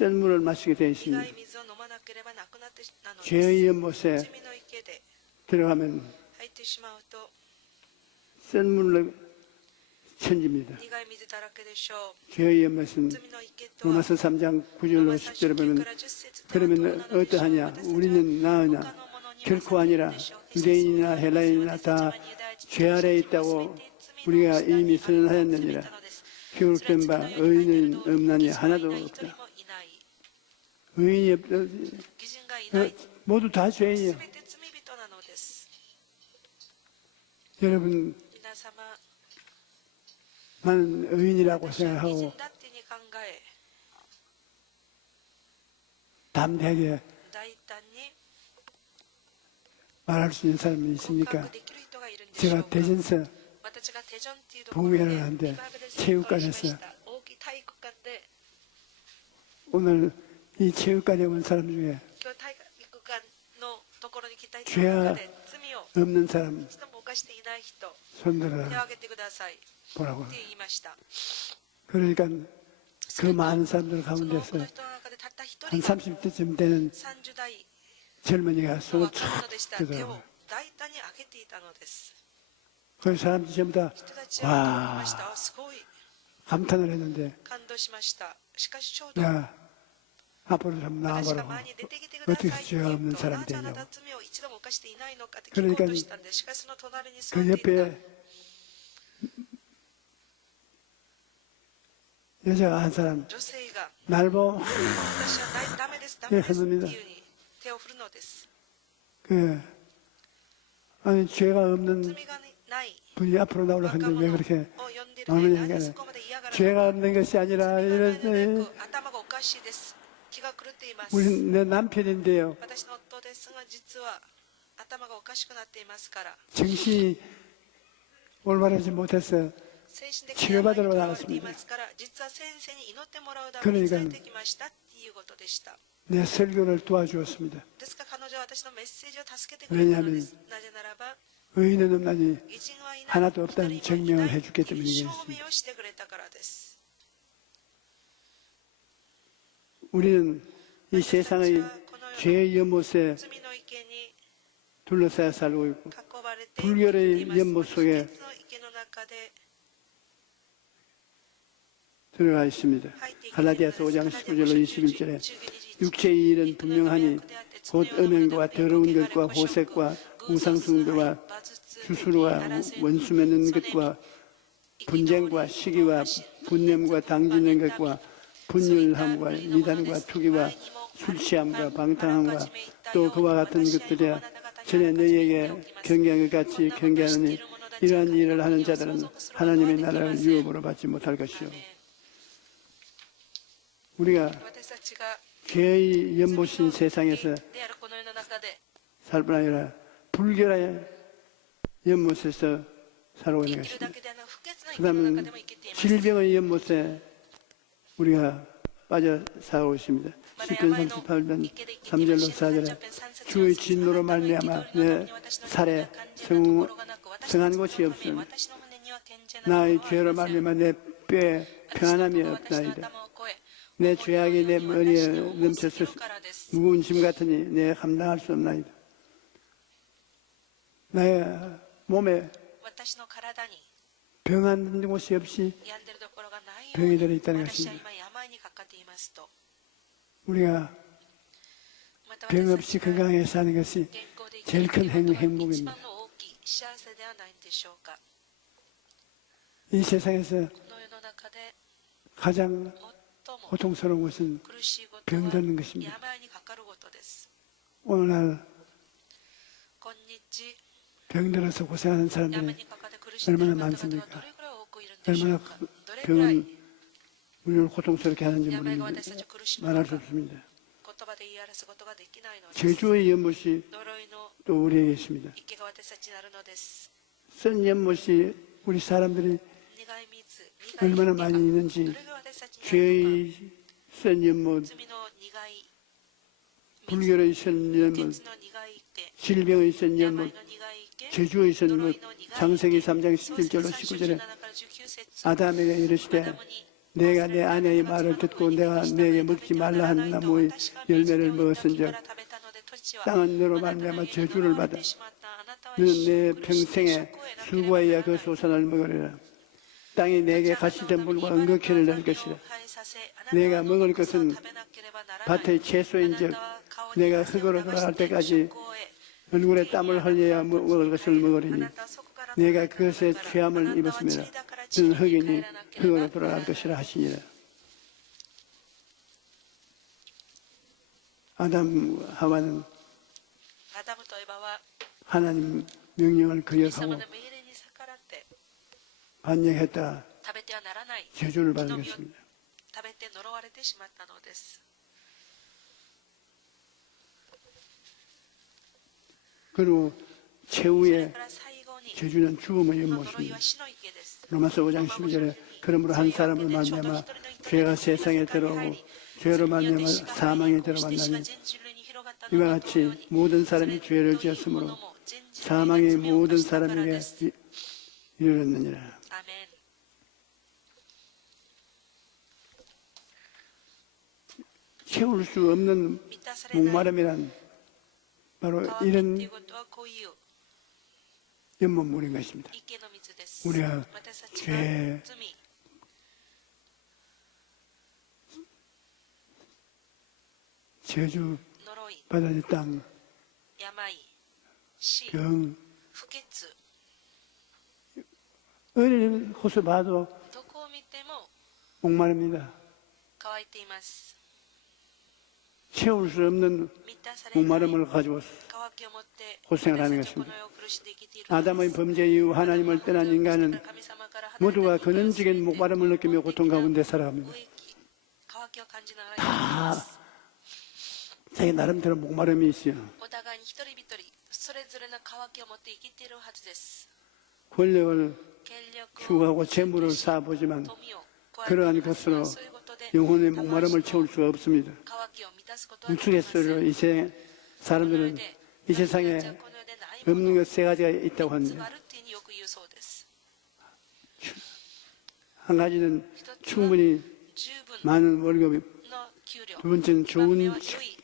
센 물을 마시게 되어 苦 있습니다. い水を飲まなければなくなってなのです。 죄의 연못에 罪の池で 들어가면 入ってしまうと 센 물로 천집니다. 苦い水だらけでしょう。 죄의 연못은 罪の池とは 로마서 3장 9절로 10절에 보면 그러면 어떠하냐? 우리는 나으냐? 결코 아니라 유대인이나 헬라인이나 다 죄 아래에 있다고 우리가 이미 선언하였느니라. 교육된 바 의인은 없나니 하나도 없다. 의인이 없다. 모두 다 죄인이요. 여러분, 皆様 나는 의인이라고 私は義 생각하고 人だってに考え 담대하게 大胆に 말할 수 있는 사람이 告 있으니까 白できる人がいるんでしょう 제가 か。 대전서 私がテジョンっていうところで 부회를 하는데 リバイバルで 체육관에서 参加しました大きい体育館で 오늘 이 체육관에 온 사람 중에 今日体育館のところに来た人 죄 の中で罪を 없는 사람 一度も犯していない人 손들어 手を挙げてくださいって 보라고. 言いました 그러니까 그 많은 사람들 その多 가운데서 くの人の中でたった一 한 人が 30대쯤 되는 30代 젊은이가 の 손을 若者でした。 촥 手を 들어. 大胆に挙げていたのです。 그 사람들이 전부 다 人たちは驚きまし 와 た。あすごい 감탄을 했는데 感動しました。しかしちょうど 야 앞으로 좀 私が 나와보라고 前に出てきてくだ 어떻게 さいって 죄가 言う 없는 と、な 사람이 ぜあな 되냐고 た罪を一度も犯していないのかって聞 그러니까 こうとしたんで、しかしその隣に座 그 っていた 옆에 여자가 한 사람 女性が 날 보고 私はダメです、ダメですっていうふうに手を振るのです。 그 아니 죄가 없는 罪がない 분이 앞으로 나오려고 若 하는데 者 왜 を 그렇게 呼んでる 오느냐 ね。なんで 하니까 そこまで嫌がられる 죄가 없는 것이 아니라 罪がないの 이래서 でなく頭がおかしいです。気が狂っています。 우리 내 남편인데요 私の夫ですが実は頭がおかしくなっていますから 정신이 올바르지 못해서 精神的 치료받으러 に病に 나갔습니다 倒れていますから実は先生に祈ってもらうた 그러 め 니까 に連れてきましたっていうことでした 내 설교를 도와주었습니다. ですから彼女は私のメッセージを助けてくれたのですなぜならば 의인은 없나니 偉人はいない 하나도 없다는 一人もいない 증명을 해주기 という 때문에 証 그렇습니다. 明をしてくれたからです 우리는 이 세상의 죄의 연못에 罪の池に 둘러싸여 살고 있고 囲まれて 불결의 います 연못 속에 不潔の池の中で 들어가 있습니다. 갈라디아서 5장 19절로 21절에 육체의 일은 분명하니 곧 음행과 더러운 것과 호색과 우상숭배와 주술과 원수 맺는 것과 분쟁과 시기와 분념과 당지는 것과 분열함과 이단과 투기와 술 취함과 방탕함과 또 그와 같은 것들이야 전에 너희에게 경계한 것 같이 경계하느니 이러한 일을 하는 자들은 하나님의 나라를 유업으로 받지 못할 것이요. 우리가 私たちが 죄의 연못인 세상에서 であるこの世の中で 살 뿐 아니라 불결의 연못에서 살고 生 있는 きるだ 것입니다. けではなく不潔な 그 池の 다음은 中でも生きています 질병의 연못에 우리가 빠져 살고 있습니다. 시편 38편 3절로 4절에 주의 진노로 말미암아 내 살에 성한 곳이 없음 나의 죄로 말미암아 내 뼈에 평안함이 없나이다. 내 죄악이 내 머리에 넘쳐서 무거운 짐 같으니 내 감당할 수 없나이다. 나의 몸에 私の体に 병한 곳이 없이 病んでるところがないよ 병이 う 들어 に 있다는 私は 것입니다. 今病にかかっていますと 우리가 また 병 私 없이 たちが 건강하게 사는 것이 健康で生き 제일 ると 큰 いうことが一 행복입니다. 番の大きい幸せではないんでしょうか 이 세상에서 この世の中で 가장 最も 고통스러운 것은 苦しいことは 병드는 것입니다. 病にかかることです 오늘날 今日 병들어서 고생하는 病 사람들이 にかかって苦しんでいる 얼마나 方々は 많습니까? どれくらい多くいるんでしょ 얼마나 うかどれくらい 병은 우리를 고통스럽게 하는지 病が 모르는데 私たちを苦しめ 말할 る 수 のか 없습니다. 言葉で言い表すことができないのです 제주의 연못이 呪いの 또 우리에게 있습니다. 池が私たちになるのです 쓴 연못이 우리 사람들이 苦い水苦い 얼마나 池が 많이 ど 있는지 れが私たちにあるのか 죄의 쓴 연못, 罪の苦い水 불결의 쓴 不 연못, 潔の苦い池 질병의 쓴 病 연못, の苦い池 제주의 쓴 呪 연못, いの苦い池 창세기 3장 創世記 17절로 37 19절에 から19節 아담에게 ア 이르시되 ダムに 내가 내 아내의 말을 듣고 내가 내게 먹지 말라 한 나무의 열매를 먹었은즉 땅은 너로 말미암아 저주를 받아 너는 내 평생에 수고하여 그 소산을 먹으리라. 땅이 내게 가시덤불과 은거키를 낼 것이라. 내가 먹을 것은 밭의 채소인즉 내가 흙으로 돌아갈 때까지 얼굴에 땀을 흘려야 먹을 것을 먹으리니 내가 그것에 취함을 입었습니다. 너는 흙이니 흙으로 돌아갈 것이라 하시니라. 아담 하와는 하나님 명령을 神様 거역하고 の命令に逆らって 반역했다 食べてはならない 저주를 木の 받은 実を 것입니다. 食べて呪われてしまったのです。 그리고 それ 최후의 から最後に 저주는 죽음의 この呪い 연못입니다. は死の池です。 로마서 5장 12절에 그러므로 한 사람을 말미암아 죄가 세상에 들어오고 죄로 말미암아 사망에 들어왔나니 이와 같이 모든 사람이 죄를 지었으므로 사망이 모든 사람에게 이르렀느니라. 아멘. 채울 수 없는 목마름이란 바로 이런 ということはこういう 연못물인 것입니다. 池の水です。 우리가 私たちが 죄 罪、 저주 呪い、 받은 땅, 病、死、 병, 不潔、 어느 곳을 봐도 どこを見ても 목마릅니다. 乾いています。 채울 수 없는 満たされない 목마름을 가지고 渇きを持って 고생을 하는 私たちはこ 것입니다. の世を苦しんで生きている 아담의 범죄 이후 하나님을 떠난 인간은 모두가 근원적인 목마름을 느끼며 고통 가운데 살아갑니다. 다 자기 나름대로 목마름이 있어요. お互いに一人一人それぞれの渇きを持って生きているはずです。 권력을 権力を 추구하고 재물을 쌓아보지만 富を加えて 그러한 것으로 そういうことで 영혼의 목마름을 채울 수가 없습니다. 渇きを満たすことはできません。 우스갯소리로 이 사람들은 이 세상에 없는 것 세 가지가 있다고 つ 합니다. まるっていうによく言うそうです。 한 가지는 충분히 十分 많은 월급이, の給料、 두 번째는 二番目 좋은 は良い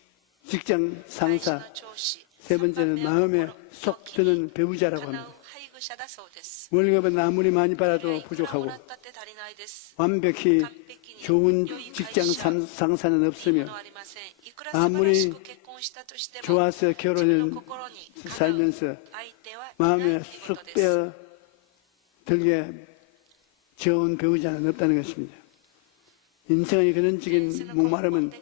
직장 会社 상사, の上司、 세 번째는 三番目 마음에 は 쏙 드는 배우자라고 叶う 합니다. 配偶者だそうです。 월급은 아무리 많이 いくら 받아도 も 부족하고 らったって足りないです。 완벽히 完璧に 좋은 良い 직장 会社 상사는 いいも 없으며 のはありません。いくら素晴らしく結婚したとしても 좋아서 自分の 결혼을 心にかなう 살면서 相手はいない 마음에 というこ 쑥 とです。 빼어 들게 좋은 배우자는 없다는 것입니다. 인생의 근원적인 목마름은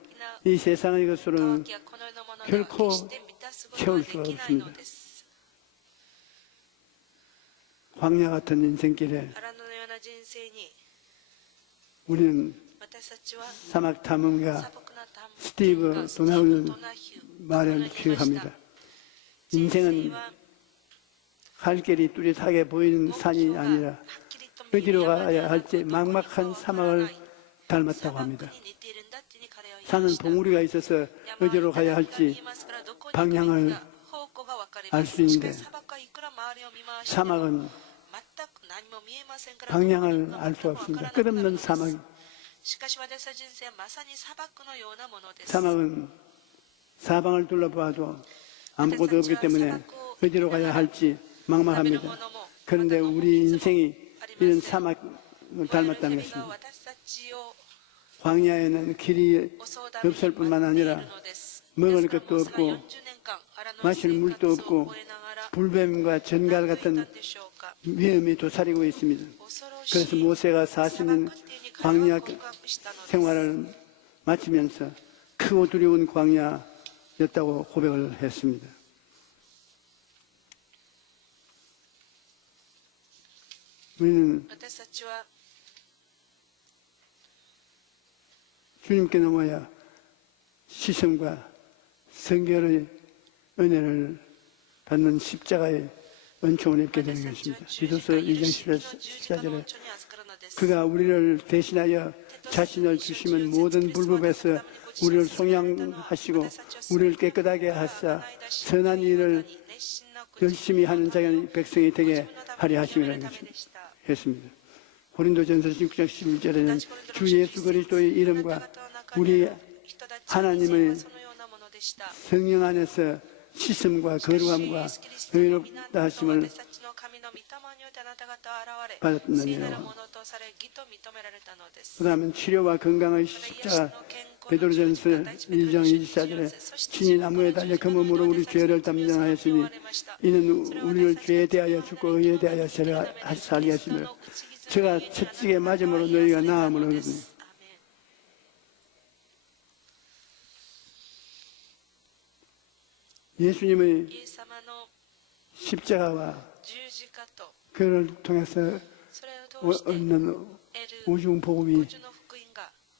이 세상의 것으로는 渇きはこの世のものでは 결코 決して満たすことはできないのです。 광야 같은 인생길에 荒野のような人生に 우리는 私たちは 사막 砂 탐험가 漠な探 스티브 도나우는 ドナヒュー 말을 기억합니다. 人生 인생은 は 갈 길이 뚜렷하게 보이는 산이 아니라 어디로 가야 할지 막막한 사막을 닮았다고 합니다. 산은 봉우리가 있어서 어디로 가야 할지 방향을 알 수 있는데 사막은 방향을 알 수 없습니다. 끝없는 사막. 사막은 사방을 둘러봐도 아무것도 없기 때문에 어디로 가야 할지 막막합니다. 그런데 우리 인생이 이런 사막을 닮았다는 것입니다. 광야에는 길이 없을 뿐만 아니라 먹을 것도 없고 마실 물도 없고 불뱀과 전갈 같은 위험이 도사리고 있습니다. 그래서 모세가 40년 광야 생활을 마치면서 크고 두려운 광야였다고 고백을 했습니다. 우리는 주님께 넘어야 시선과 성결의 은혜를 받는 십자가의 은총을 입게 되는 것입니다. 디도서 2장 14절에 그가 우리를 대신하여 자신을 주시면 모든 불법에서 우리를 송양하시고 우리를 깨끗하게 하사 선한 일을 열심히 하는 자가 백성이 되게 하려 하심이라는 것입니다. 했습니다. 고린도전서 6장 11절에는 주 예수 그리스도의 이름과 우리 하나님의 성령 안에서 씻음과 거룩함과 의롭다 하심을 받았느니라. 그 다음에 치료와 건강의 십자가 베드로전서 1장 24절에 친히 나무에 달려 검음으로 우리 죄를 담당하였으니 이는 우리를 죄에 대하여 죽고 의에 대하여 살게 하시며 제가 채찍에 맞음으로 너희가 나음을 얻으니. 예수님의 십자가와 그를 통해서 얻는 오중 복음이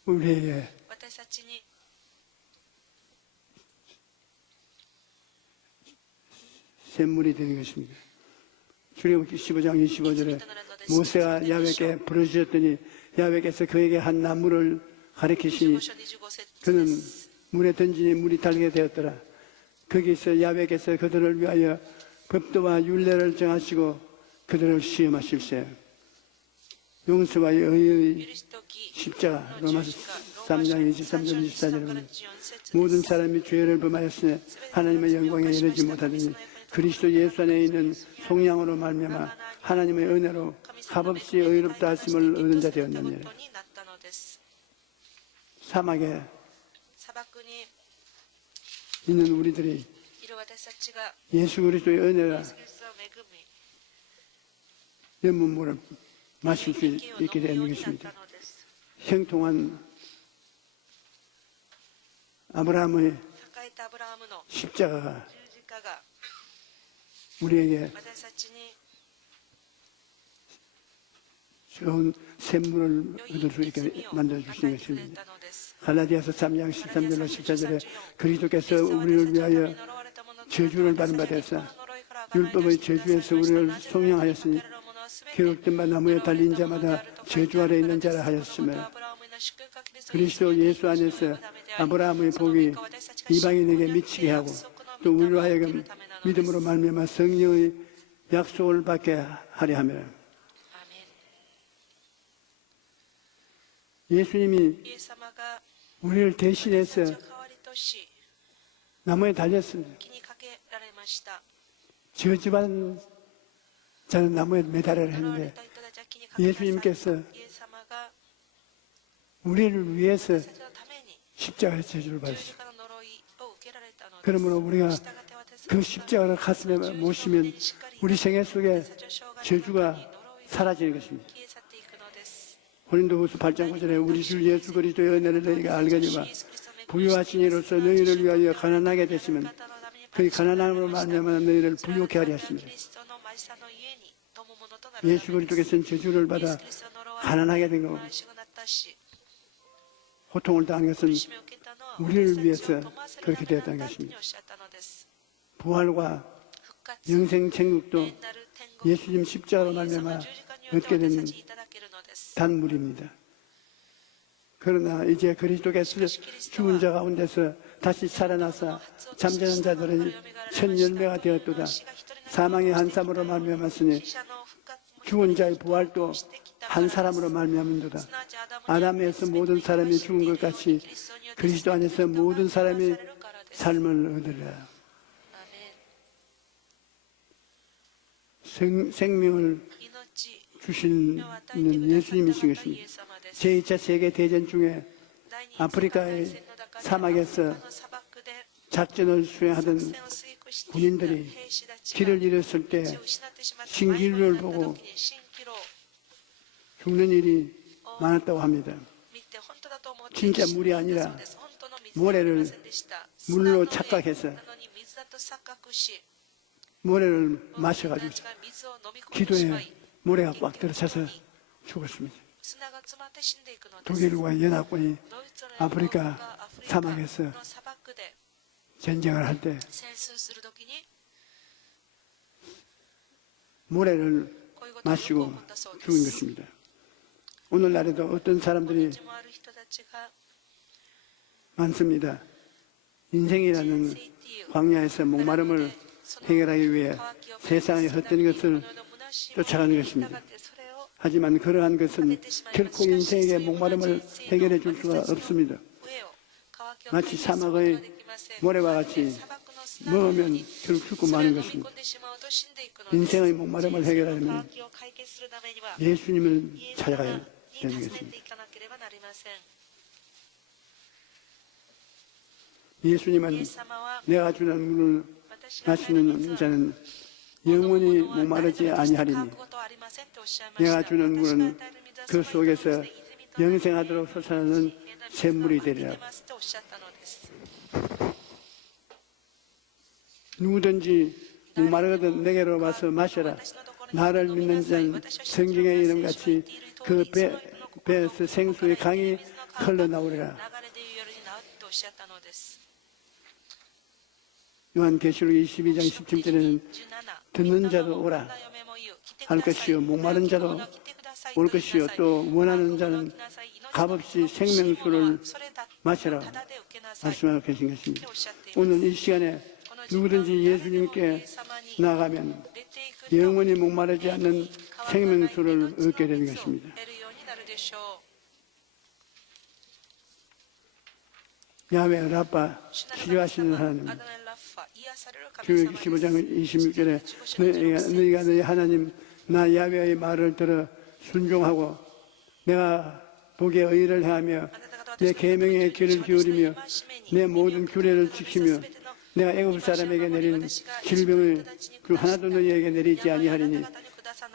우리에게 샘물이 되는 것입니다. 출애굽기 15장 25절에 모세가 야훼께 부르짖었더니 야훼께서 그에게 한 나무를 가리키시니 그는 물에 던지니 물이 달게 되었더라. 거기서 야훼께서 그들을 위하여 법도와 율례를 정하시고 그들을 시험하실세. 용서와 의의 십자가 로마서 3장 23절 24절에 보면 모든 사람이 죄를 범하였으니 하나님의 영광에 이르지 못하더니 그리스도 예수 안에 있는 속량으로 말미암아 하나님의 은혜로 값없이 의롭다 하심을 얻은 자 되었느니라. 사막에 있는 우리들이 예수 그리스도의 은혜라 연문물을 마실 수 있게 되는 것입니다. 형통한 아브라함의 십자가가 우리에게 좋은 샘물을 얻을 수 있게 만들어주신 것입니다. 갈라디아서 3장 13절로 14절에 그리스도께서 우리를 위하여 저주를 받은 바 되사 율법의 저주에서 우리를 속량하였으니 기록된 바 나무에 달린 자마다 저주 아래 있는 자라 하였으며 그리스도 예수 안에서 아브라함의 복이 이방인에게 미치게 하고 또 우리로 하여금 믿음으로 말미암아 성령의 약속을 받게 하려 하며 예수님이 우리를 대신해서 나무에 달렸습니다. 저주받은 자는 나무에 매달아야 했는데 예수님께서 우리를 위해서 십자가의 저주를 받으셨습니다. 그러므로 우리가 그 십자가를 가슴에 모시면 우리 생애 속에 저주가 사라지는 것입니다. 고린도후서 8장 9절에 우리 주 예수 그리스도의 은혜를 너희가 알거니와 부유하신 이로서 너희를 위하여 가난하게 되시면 그의 가난함으로 말미암아 너희를 부유케 하려 하십니다. 예수 그리스도께서는 저주를 받아 가난하게 된 거고 고통을 당한 것은 우리를 위해서 그렇게 되었다는 것입니다. 부활과 영생 천국도 예수님 십자가로 말미암아 얻게 된 단물입니다. 그러나 이제 그리스도께서 죽은 자 가운데서 다시 살아나사 잠자는 자들의 첫 열매가 되었도다. 사망의 한 사람으로 말미암았으니 죽은 자의 부활도 한 사람으로 말미암은도다. 아담에서 모든 사람이 죽은 것 같이 그리스도 안에서 모든 사람이 삶을 얻으리라. 생명을 주시는 예수님이신 것입니다. 제2차 세계대전 중에 아프리카의 사막에서 작전을 수행하던 군인들이 길을 잃었을 때 신기루를 보고 죽는 일이 많았다고 합니다. 진짜 물이 아니라 모래를 물로 착각해서 모래를 마셔가지고 기도에 모래가 꽉 들어차서 죽었습니다. 독일과 연합군이 아프리카 사막에서 전쟁을 할 때 모래를 마시고 죽은 것입니다. 오늘날에도 어떤 사람들이 많습니다. 인생이라는 광야에서 목마름을 해결하기 위해 세상의 헛된 것을 쫓아가는 것입니다. 하지만 그러한 것은 결코 인생에게 목마름을 해결해 줄 수가 없습니다. 마치 사막의 모래와 같이 먹으면 결국 죽고 마는 것입니다. 인생의 목마름을 해결하려면 예수님을 찾아가야 되는 것입니다. 예수님은 내가 주는 물을 마시는 자는 영원히 목마르지 아니하리니 내가 주는 물은 그 속에서 영생하도록 솟아나는 샘물이 되리라. 누구든지 목마르거든 내게로 와서 마셔라. 나를 믿는 자는 성경의 이름같이 그 배에서 생수의 강이 흘러나오리라. 요한계시록 22장 17절에는 듣는 자도 오라 할 것이요 목마른 자도 올 것이요 또 원하는 자는 값없이 생명수를 마시라 말씀하고 계신 것입니다. 오늘 이 시간에 누구든지 예수님께 나가면 영원히 목마르지 않는 생명수를 얻게 되는 것입니다. 야훼 라파 치료하시는 하나님, 주의 15장 26절에 너희가 너희 하나님 나 야훼의 말을 들어 순종하고 내가 보기에 의를 행하며 내 계명의 귀를 기울이며 내 모든 규례를 지키며 내가 애굽 사람에게 내린 질병을 그 하나도 너희에게 내리지 아니하리니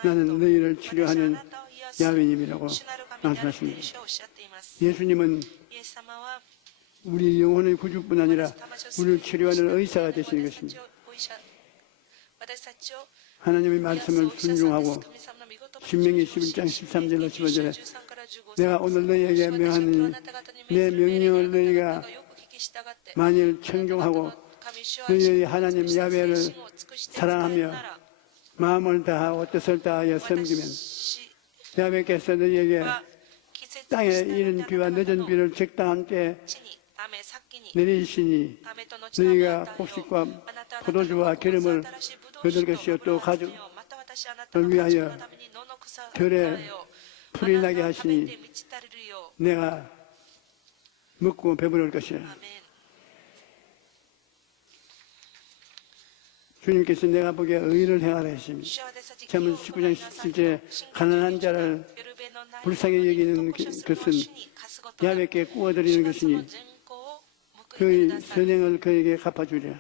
나는 너희를 치료하는 야훼님이라고 말씀하십니다. 예수님은 우리 영혼의 구주뿐 아니라 우리를 치료하는 의사가 되시는 것입니다. 하나님의 말씀을 순종하고 신명기 11장 13절로 15절에 내가 오늘 너희에게 명하니 내 명령을 너희가 만일 청종하고 너희의 하나님 야훼를 사랑하며 마음을 다하고 뜻을 다하여 섬기면 야훼께서 너희에게 땅에 이른 비와 늦은 비를 적당한 때에 내리시니 너희가 곡식과 포도주와 기름을 얻을 것이요 또 가족을 위하여 들에 풀이 나게 하시니 내가 먹고 배부를 것이라. 주님께서 내가 보기에 의를 행하라 하십니다. 잠언 19장 17절에 가난한 자를 불쌍히 여기는 것은 야훼께 구워드리는 것이니 그의 선행을 그에게 갚아주리라.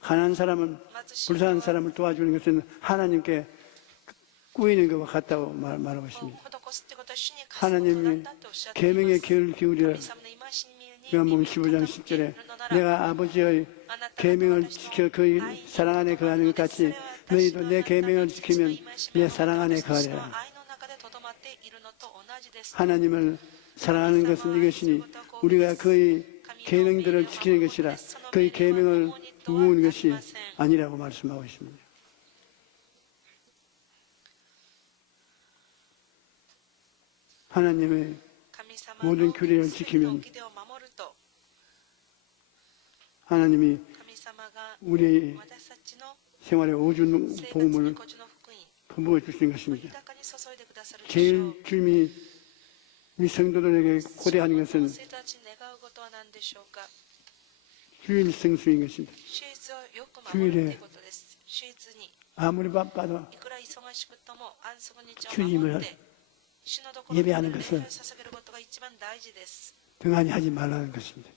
가난한 사람은 불쌍한 사람을 도와주는 것은 하나님께 꾸이는 것과 같다고 말하고 있습니다. 하나님이 계명의 귀를 기울이라. 요한복음 15장 10절에 내가 아버지의 계명을 지켜 그의 사랑 안에 거하는 것 같이 너희도 내 계명을 지키면 내 사랑 안에 거하리라. 하나님을 사랑하는 것은 이것이니 우리가 그의 계명들을 지키는 것이라 그의 계명을 우는 것이 아니라고 말씀하고 있습니다. 하나님의 모든 규례를 지키면 하나님이 우리의 생활에 오준 복음을 부어 주시는 것입니다. 제일 주님이 우리 성도들에게 고대하는 것은 주일 성수인 것입니다. 주일에 아무리 바빠도 주님을 예배하는 것을 등한히 하지 말라는 것입니다.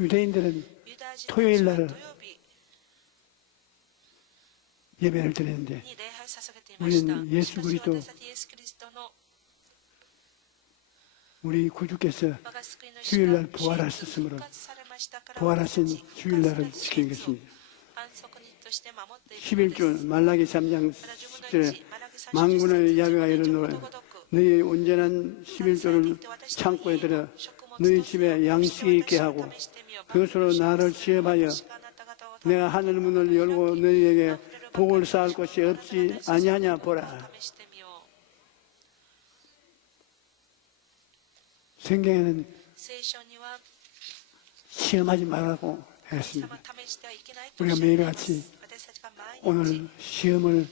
유대인들은 토요일 날 예배를 드리는데 우리는 예수 그리스도 우리 구주께서 주일날 부활하셨으므로 부활하신 주일날을 지키는 것입니다. 11조 말라기 3장 10절에 만군의 야훼가 이르노라 너희 온전한 11조를 창고에 들어 너희 집에 양식이 있게 하고 그것으로 나를 시험하여 내가 하늘 문을 열고 너희에게 복을 쌓을 것이 없지 아니하냐 보라. 성경에는 시험하지 말라고 했습니다. 우리가 매일같이 오늘 시험을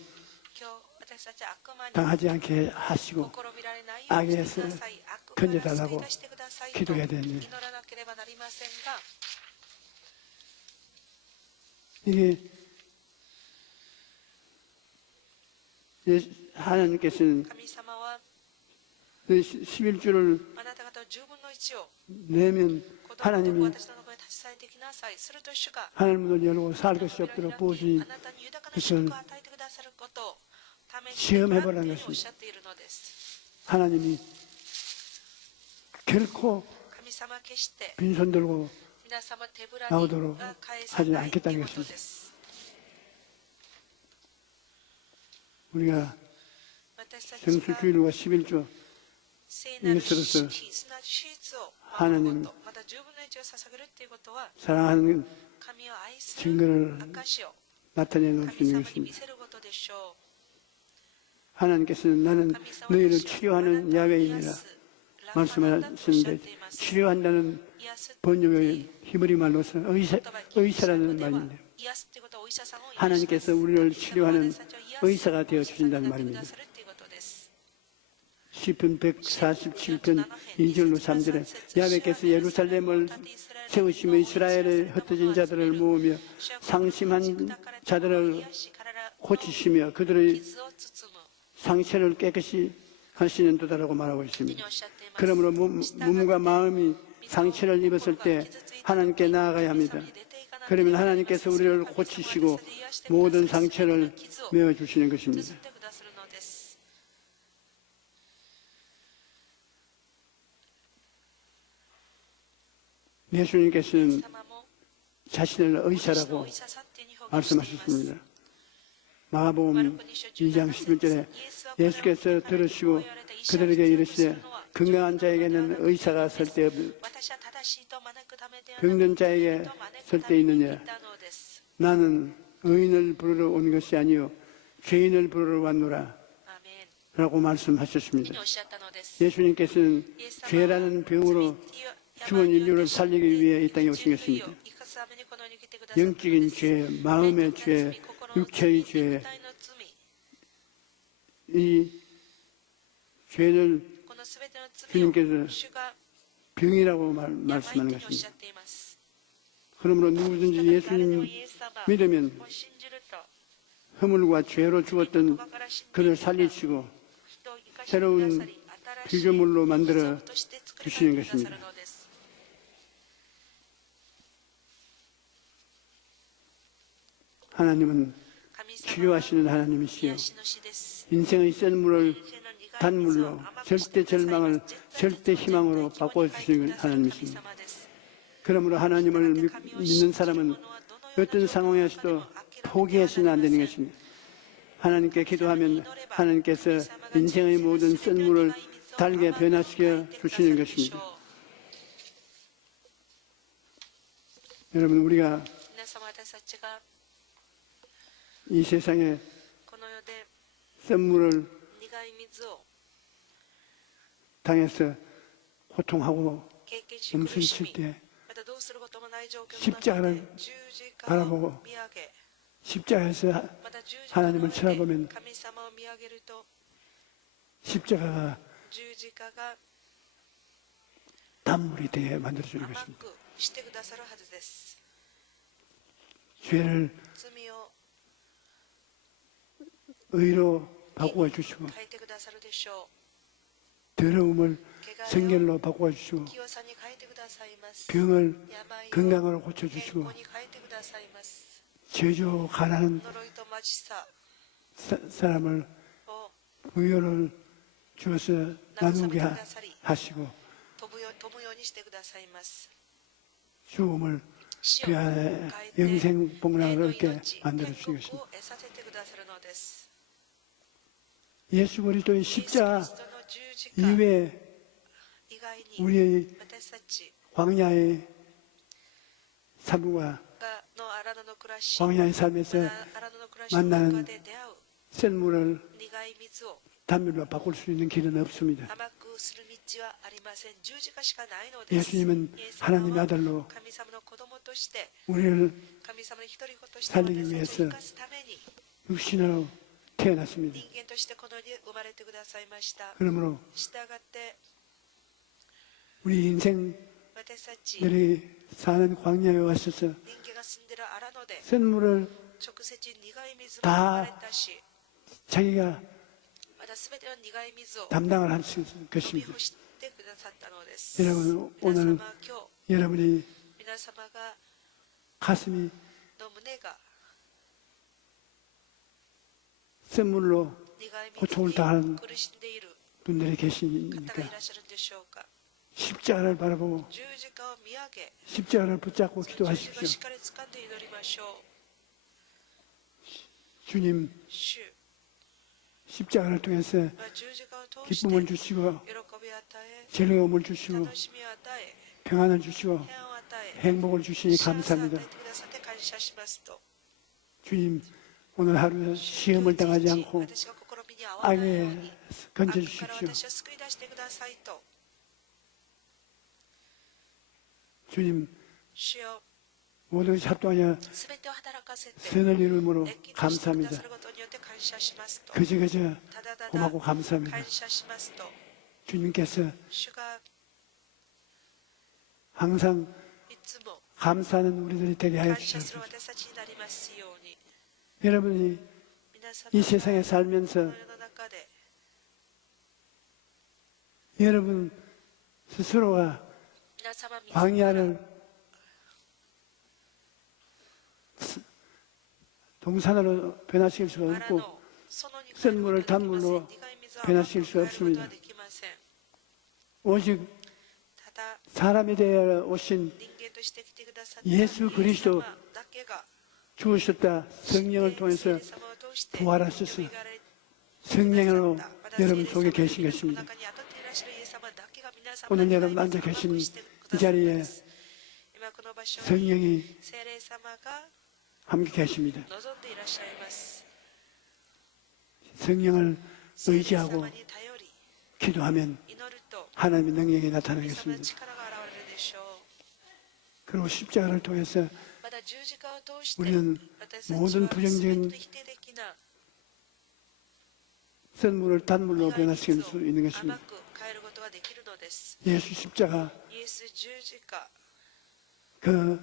私たちは悪魔に 당하지 않게 하시고 試みられないようにしてください。悪から救い出してくださいと 기도해야 祈 되니 らなければなりませんが、 이게 하나님께서는 神様は 11조를 あなた方の10分の1を 내면 子供と 하나님이 私のところに立ち去りてきなさい。すると主が 하늘문을 열고 살 것이 없도록 あ 부어주니 なたに豊かな祝福を与えてくださることをために 시험해보라는 におっしゃっているのです。 하나님이 결코 神様は決して 빈손 들고 皆様手ぶら 나오도록 に返さ 하지 ないという 않겠다는 ことで 것입니다. す。 우리가 私たち 성수 が 주일과 11조 聖なる 이것으로서 日、すなわち手術を 하나님 守ること、また10分の1を捧げるということは、 사랑하는 神を愛する 증거를 証を 나타내 놓을 수 神 있는 様に見 것입니다. せることでしょ 하나님께서는 う。 나는 神様は 너희를 私を 치료하는 あなたを 야훼이니라 癒すラファだとおっしゃって 말씀하셨는데 います。 치료한다는 癒す 번역의 히브리 말로서 言葉は 의사라는 では 말입니다. 癒すということはお医者さんを癒します。 하나님께서 우리를 치료하는 神様は私たちを癒す 의사가 되어 주신다는 お医者さんにな 말입니다. ってくださるということです。 시편 147편 2절로 3절에 야훼께서 예루살렘을 세우시며 이스라엘의 흩어진 자들을 모으며 상심한 자들을 고치시며 그들의 傷を包む 상처를 깨끗이 하시는 도다라고 말하고 という 있습니다. ふうにおっしゃっています。 그러므로 몸과 마음이 상처를 입었을 때 하나님께 나아가야 합니다. 그러면 하나님께서 우리를 고치시고 모든 상처를 메워주시는 것입니다. 包んでくださるのです。 예수님께서는 様も 자신을 お医者 의사라고 さんというふうに表現しています 말씀하셨습니다. 마가복음 2장 11절에 예수께서 들으시고 그들에게 이르시되 건강한 자에게는 의사가 설데 없 私は正しいと招くためではなく 병든 자에게 と招く 설 た 때 めに 있느냐 来たのです。 나는 의인을 부르러 온 것이 아니요 죄인을 부르러 왔노라 アーメン。 라고 というふう 말씀하셨습니다. におっしゃったのです。 예수님께서는 イエス様は 죄라는 병으로 죽은 인류를 살리기 위해 이 땅에 오신 것입니다. 영적인 죄, 마음의 죄, 육체의 죄, 이 죄를 주님께서 병이라고 말씀하는 것입니다. 그러므로 누구든지 예수님 믿으면 허물과 죄로 죽었던 그를 살리시고 새로운 피조물로 만들어 주시는 것입니다. 하나님은 치료하시는 하나님이시요 인생의 센 물을 단물로 절대 절망을 절대 희망으로 바꿔주시는 하나님이십니다. 그러므로 하나님을 믿는 사람은 어떤 상황에서도 포기해서는 안 되는 것입니다. 하나님께 기도하면 하나님께서 인생의 모든 센 물을 달게 변화시켜 주시는 것입니다. 여러분, 우리가 이 세상에 센 물을 당해서 고통하고 음성칠 때 십자가를 바라보고 십자가에서 하나님을 쳐다보면 십자가가 단물이 되게 만들어주는 것입니다. 죄를 의로 바꾸어 주시고 더러움을 성결로 바꾸어 주시고 병을 건강으로 고쳐주시고 죄조 가난한 사람을 부여를 주어서 나누게 하시고 죽음을 그 안에 영생 복락을 얻게 만들어 주신 것입니다. 예수 그리스도의 십자가 이외에 우리의 광야의 삶과 광야의 삶에서 만나는 센 물을 단물로 바꿀 수 있는 길은 없습니다. 예수님은 하나님의 아들로 우리를 살리기 위해서 육신으로 태어났습니다. 人間としてこの世に生まれてくださいました。 그러므로 したがって 우리 인생들이 私たち 사는 광야에 와서서 人間が住んでる荒野で 샘물을 直接苦い水も飲まれたし、 자기가 また全ての苦い水を 담당을 할 수 있을 飲み 것입니다. 干してくださったのです。 여러분 皆 오늘 様、今日 여러분이 皆様が 가슴이 の胸が 샘물로 苦い水 고통을 당하는 に苦しんでいる 분들이 方が 계시니까 いらっしゃるんでしょうか。 십자가를 바라보고 十字架を見上げ、 십자가를 붙잡고 十字架を 기도하십시오. しっかり掴んで祈りましょう。 주님 主 십자가를 통해서 は十字架を通して 기쁨을 주시고 喜びを与え、 즐거움을 주시고 楽しみを与え、 평안을 주시고 平安を与え、 행복을 주시니 幸せを与え 감사합니다. てくださって感謝しますと。 주님 오늘 하루 시험을 당하지 않고 私が試みに合わないよう 악에 に、 悪 건져 から 주십시오. 私を救い出してくださいと。 주님 主よ、 모든 합동하여 すべてを働かせて、 선을 이름으로 熱気としてくだ 감사합니다. さることによって感謝しますと。 그저 ただただ 고맙고 감사합니다. 感謝しますと。 주님께서 主が 항상 いつも 감사하는 우리들이 되게 하여 感謝する 주시옵소서. 私たちになりますように。 여러분이 皆様 이 が 세상에 こ 살면서 の世の中で 여러분 스스로가 皆様自ら 광야를 동산으로 변화시킬 수가 荒 없고 野そのに変えることはできません。 샘물을 단물로 苦い水を 변화시킬 수 甘く変えること 없습니다. はできません。 오직 ただ 사람이 되어 오신 人間として来てくださった 예수 イエス 그리스도 様だけが 주오셨다 성령을 통해서 聖霊様を通して 부활하셔서 蘇られ 성령으로 また 여러분 聖霊 속에 様 계신 の 것입니다. 中に宿っていらっしゃるイエス様だけが皆様 오늘 に 여러분 愛 앉아 を甘 계신 くしてく 이 ださったん 자리에 です今この場所に 성령이 聖霊様が 함께 계십니다. 望んでいらっしゃいます。 성령을 聖霊 의지하고 様に頼り 기도하면 祈ると 하나님의 능력이 神様の 나타나겠습니다. 力が現れるでしょう。 그리고 십자가를 통해서 また十字架を通して 우리는 私たちは 모든 全 부정적인 て否定的な 썬물을 단물로 苦い 변화시킬 水 수 を 있는 甘 것입니다. く変えることができるのです。 예수 십자가 イエス十字架 그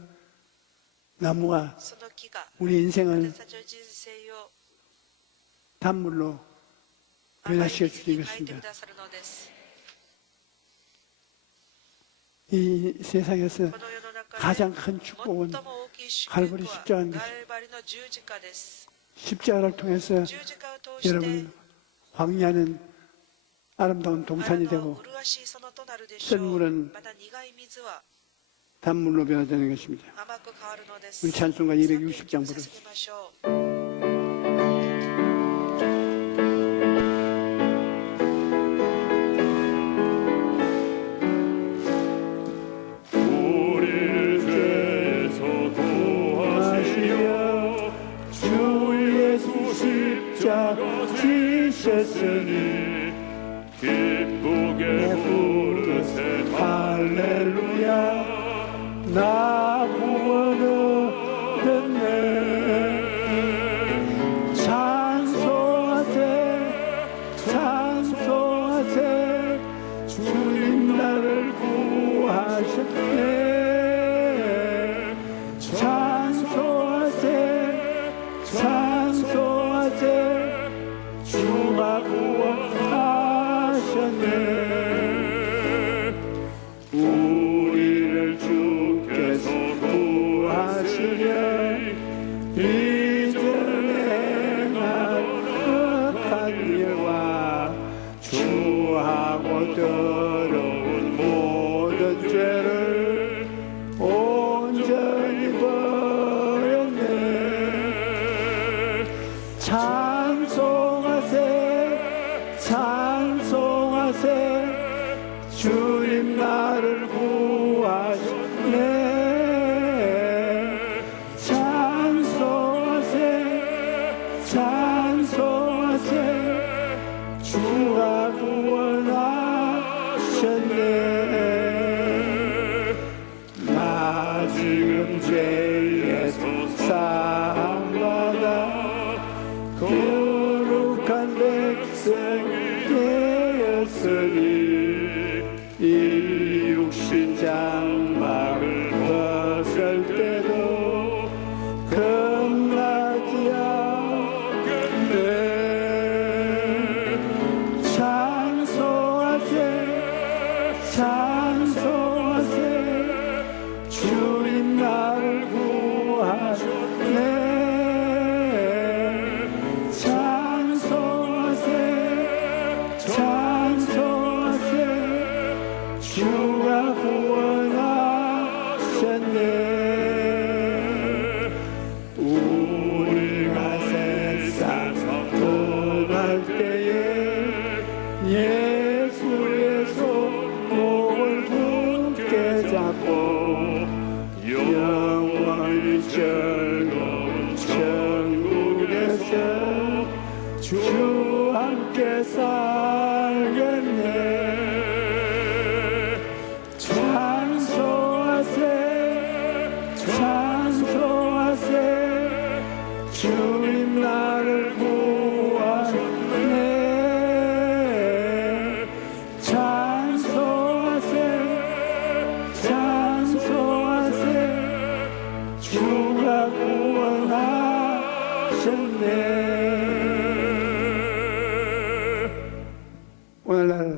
나무가 その木が 우리 인생을 私たちの人生を 단물로 甘い 변화시킬 水 수 に 있는 変えてく 것입니다. ださるのです。 이 세상에서 この世の中で 가장 큰 축복은 最も大きい祝 갈보리 福は 십자가인 ガ 것입니다. ルバリの十字架です。 십자가를 통해서 十字架を通して 여러분 광야는 아름다운 あ 동산이 の 되고 麗しい園となるでしょう。 썬물은 また苦い水は 단물로 변화되는 것입니다. 甘く変わるのです。 우리 찬송가 260장 捧 부르시죠. げましょう。 우리를 죄에서 구하시려 주 예수 십자가 지셨으니 기쁘게 부르세 할렐루야 나 구원 얻었네 찬송하세 찬송하세 주님 나를 구하셨네 찬송하세 찬송하세 주가 구원하셨네 우리를 주께서 구하시려 이전에 행한 일과 주하고 더러운 모든 죄를 온전히 버렸네 찬송하세 찬송하세 주님 나를 구하셨네 찬송하세 찬송하세 주가 구원하셨네 나 지금 죄에서 사함받아 거룩 찬송하세 주가 구원하셨네. 우리가 세상 떠날 때에 예수의 손목을 굳게 잡고 영원히 즐거운 천국에서 주 함께 살겠네. 찬송하세 찬송하세 주님 나를 구하셨네. 찬송하세 찬송하세 주가 구원하셨네. 오늘날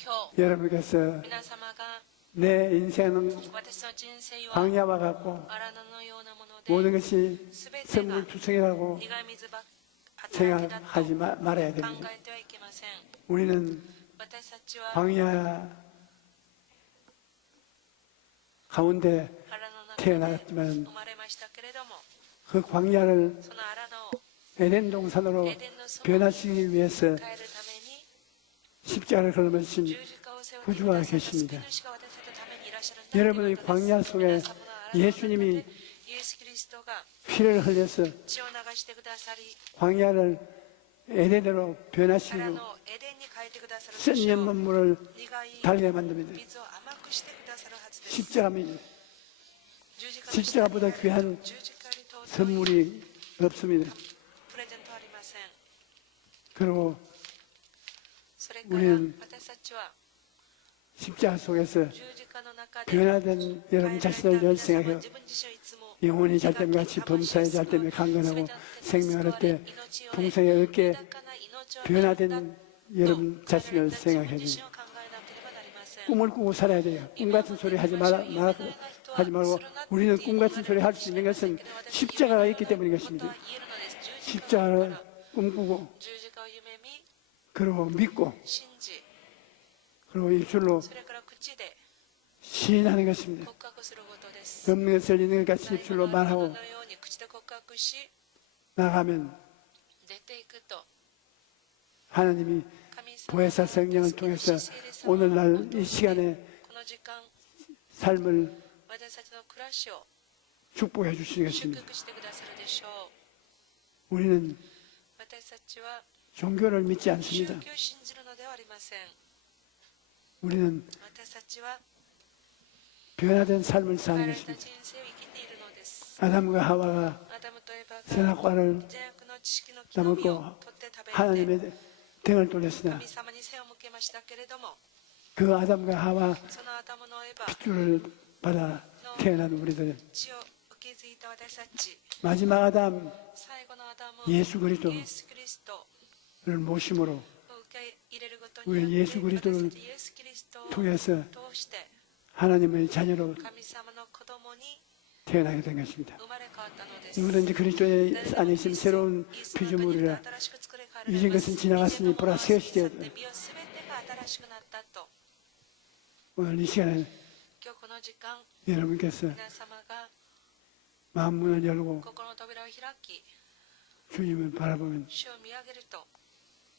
今日 여러분께서 皆様が 내 인생은 私の人生は 광야와 같고 荒野のようなもので 모든 것이 全てが 선물투성이라고 苦い水ば働きだと 생각하지 말아야 考 됩니다. えてはいけません。 우리는 私たちは 광야 가운데 荒野の中で 태어났지만 生まれましたけれども、 그 광야를 その荒野を 에덴 동산으로 エデンの園に 변화시키기 위해서 変えるために 십자가를 걸으신 十字架を背負って 구주가 くださった救い 계십니다. 主が私たちのためにいらっしゃるんだという 여러분의 ことです。 광야 속에 皆様の荒野の中で 예수님이 イエス・キリストが 피를 흘려서 血を流してくださり、 광야를 에덴으로 荒 변화시키고 野をエデンに変えてくださるで 쓴 しょう。 연문물을 苦い 달게 만듭니다. 水を甘くしてくださるはずです。 십자가입니다. 十字架の 십자가보다 귀한 十字架より尊い 선물이 없습니다. プレゼントはありません。 그리고 それから 우리는 私たちは 십자가 속에서 十字架の中で 변화된 여러분 자신을 늘 생각해요. 自分自身をいつも 영혼이 잘됨 같이 범사에 잘됨에 강건하고 생명을 얻되 풍성에 얻게 변화된 여러분 자신을 생각해야 됩니다. 꿈을 꾸고 살아야 돼요. 꿈 같은 소리 하지 말고 우리는 꿈 같은 소리 할 수 있는 것은 십자가가 있기 때문인 것입니다. 십자가를 꿈꾸고 十字架を夢見、 그리고 믿고 信じ、 그리고 입술로 それから口で 시인하는 것입니다. 告白することです。 없는 것을 있는 것 같이 입술로 ないもの 말하고 のように口で告白し、 나가면 出ていくと 하나님이 神様 보혜사 성령을 통해서 오늘날 이 시간에 この時間 삶을 私たちの暮らしを 축복해 주시는 祝 것입니다. 福してくださるでしょう。 우리는 私たちは 종교를 믿지 宗 않습니다. 教を信じるのではありません。 우리는 私たちは 변화된 삶을 変え 사는 られた 것입니다. 人生を生きているのです。 아담과 하와가 アダムとエバが 선악과를 善悪の知識の木の実を取って食べて 하나님의 등을 돌렸으나 神様に背を向けましたけれども、 그 아담과 하와 そのアダムのエバ 핏줄을 받아 태어난 우리들은 血を受け継いだ私たち、 마지막 아담 最後のアダム 예수 그리스도 イエス・キリストを 를 모심으로 受け入れること 우리 によって 예수 그리스도를 私たちイエス・キリストを 통해서 通して 하나님의 자녀로 神様の子供に 태어나게 된 것입니다. 生まれ変わったのです。 누구든지 그리스도의 안에 있으면 새로운 피조물이라 이전 것은 지나갔으니 보라 새 시대에 오늘 이 시간에 今日この時間、 여러분께서 皆様が 마음문을 열고 心の扉を開き、 주님을 바라보면 主を見上げると、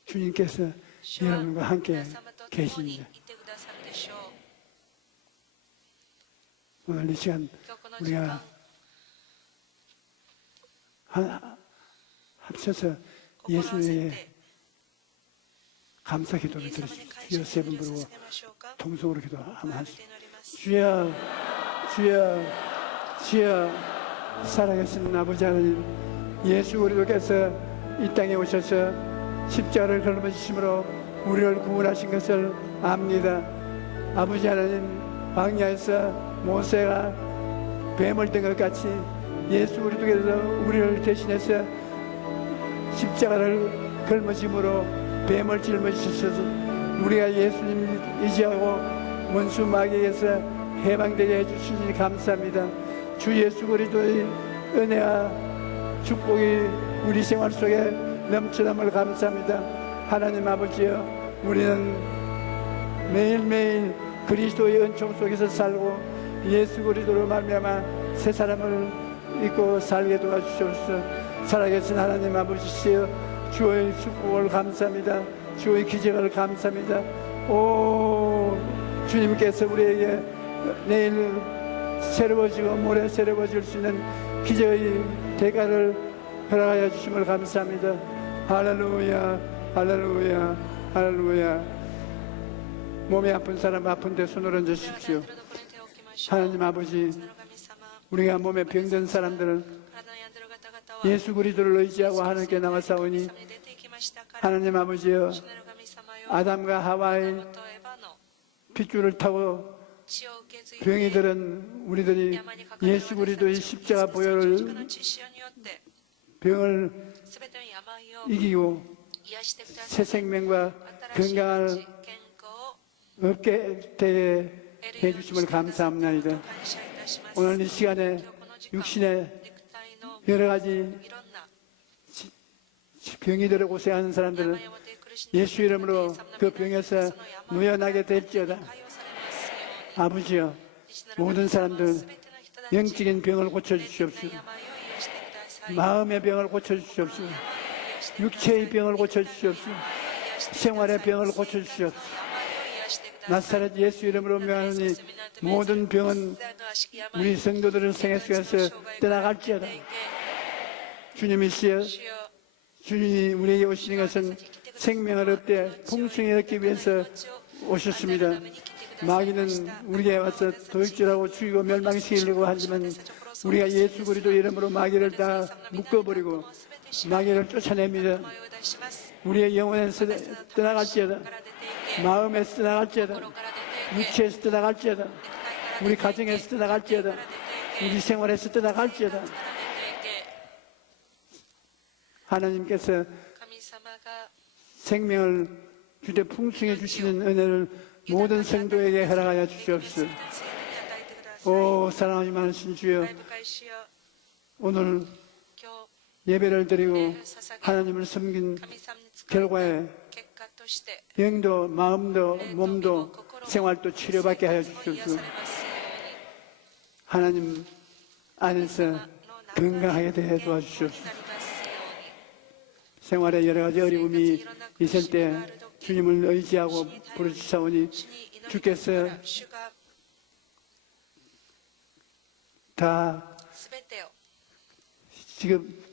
주님께서 主は 여러분과 함께 皆様と共にい 계십니다. てくださるでしょう。 오늘 이 시간 今日この時間、 우리가 합쳐서 心を合わせ 예수의 て 감사 기도를 イエス様に 드리십시오. 感 주여 謝 세 の 번 祈りを 부르고 捧げましょうか。 통성으로 기도하면 声を上げ 하십시오. て祈ります。 주여, 주여, 주여, 살아계신 아버지 하나님, 예수 그리스도께서 이 땅에 오셔서 십자가를 걸어주심으로 우리를 구원하신 것을 압니다. 아버지 하나님, 광야에서 모세가 뱀을 든 것 같이 예수 그리스도께서 우리를 대신해서 십자가를 걸머짐으로 뱀을 짊어지셔서 우리가 예수님 의지하고 원수 마귀에게서 해방되게 해주시니 감사합니다. 주 예수 그리스도의 은혜와 축복이 우리 생활 속에 넘쳐남을 감사합니다. 하나님 아버지여, 우리는 매일매일 그리스도의 은총 속에서 살고 예수 그리스도로 말미암아 새 사람을 입고 살게 도와주시옵소서. 살아계신 하나님 아버지시여, 주의 축복을 감사합니다. 주의 기적을 감사합니다. 오 주님께서 우리에게 내일 새로워지고 모레 새로워질 수 있는 기적의 대가를 허락하여 주심을 감사합니다. 할렐루야, 할렐루야, 할렐루야. 몸이 아픈 사람 아픈데 손을 얹으십시오. 하나님 아버지, 우리가 몸에 병든 사람들은 예수 그리스도를 의지하고 하나님께 나와싸우니 하나님 아버지여, 아담과 하와의 핏줄을 타고 병이 들은 우리들이 예수 그리스도의 십자가 보혈을 병을 이기고 새 생명과 건강을 얻게 해주심을 감사합니다. 오늘 이 시간에 육신에 여러 가지 병이 들어 고생하는 사람들은 예수 이름으로 그 병에서 무연하게 될지어다. 아버지여, 모든 사람들 영적인 병을 고쳐주시옵소서. 마음의 병을 고쳐주시옵소서. 육체의 병을 고쳐주시옵소서. 생활의 병을 고쳐주시옵소서. 나사렛 예수 이름으로 명하노니 모든 병은 우리 성도들의 생애 속에서 떠나갈지어다. 주님이시여, 주님이 우리에게 오시는 것은 생명을 얻되 풍성히 얻기 위해서 오셨습니다. 마귀는 우리에게 와서 도둑질하고 죽이고 멸망시키려고 하지만 우리가 예수 그리스도 이름으로 마귀를 다 묶어버리고 마귀를 쫓아냅니다. 우리의 영혼에서 떠나갈지어다. 마음에서 떠나갈지어다. 육체에서 떠나갈지어다. 우리 가정에서 떠나갈지어다. 우리 생활에서 떠나갈지어다. 하나님께서 생명을 주되 풍성해 주시는 은혜를 모든 성도에게 허락하여 주시옵소서. 오 사랑하기 많으신 주여, 오늘 예배를 드리고 하나님을 섬긴 결과에 영도 마음도 몸도 생활도 치료받게 하여 주시옵소서. 하나님 안에서 건강하게 되어 도와주시옵소서. 생활에 여러 가지 어려움이 있을 때 주님을 의지하고 부르짖사오니 주께서 다 지금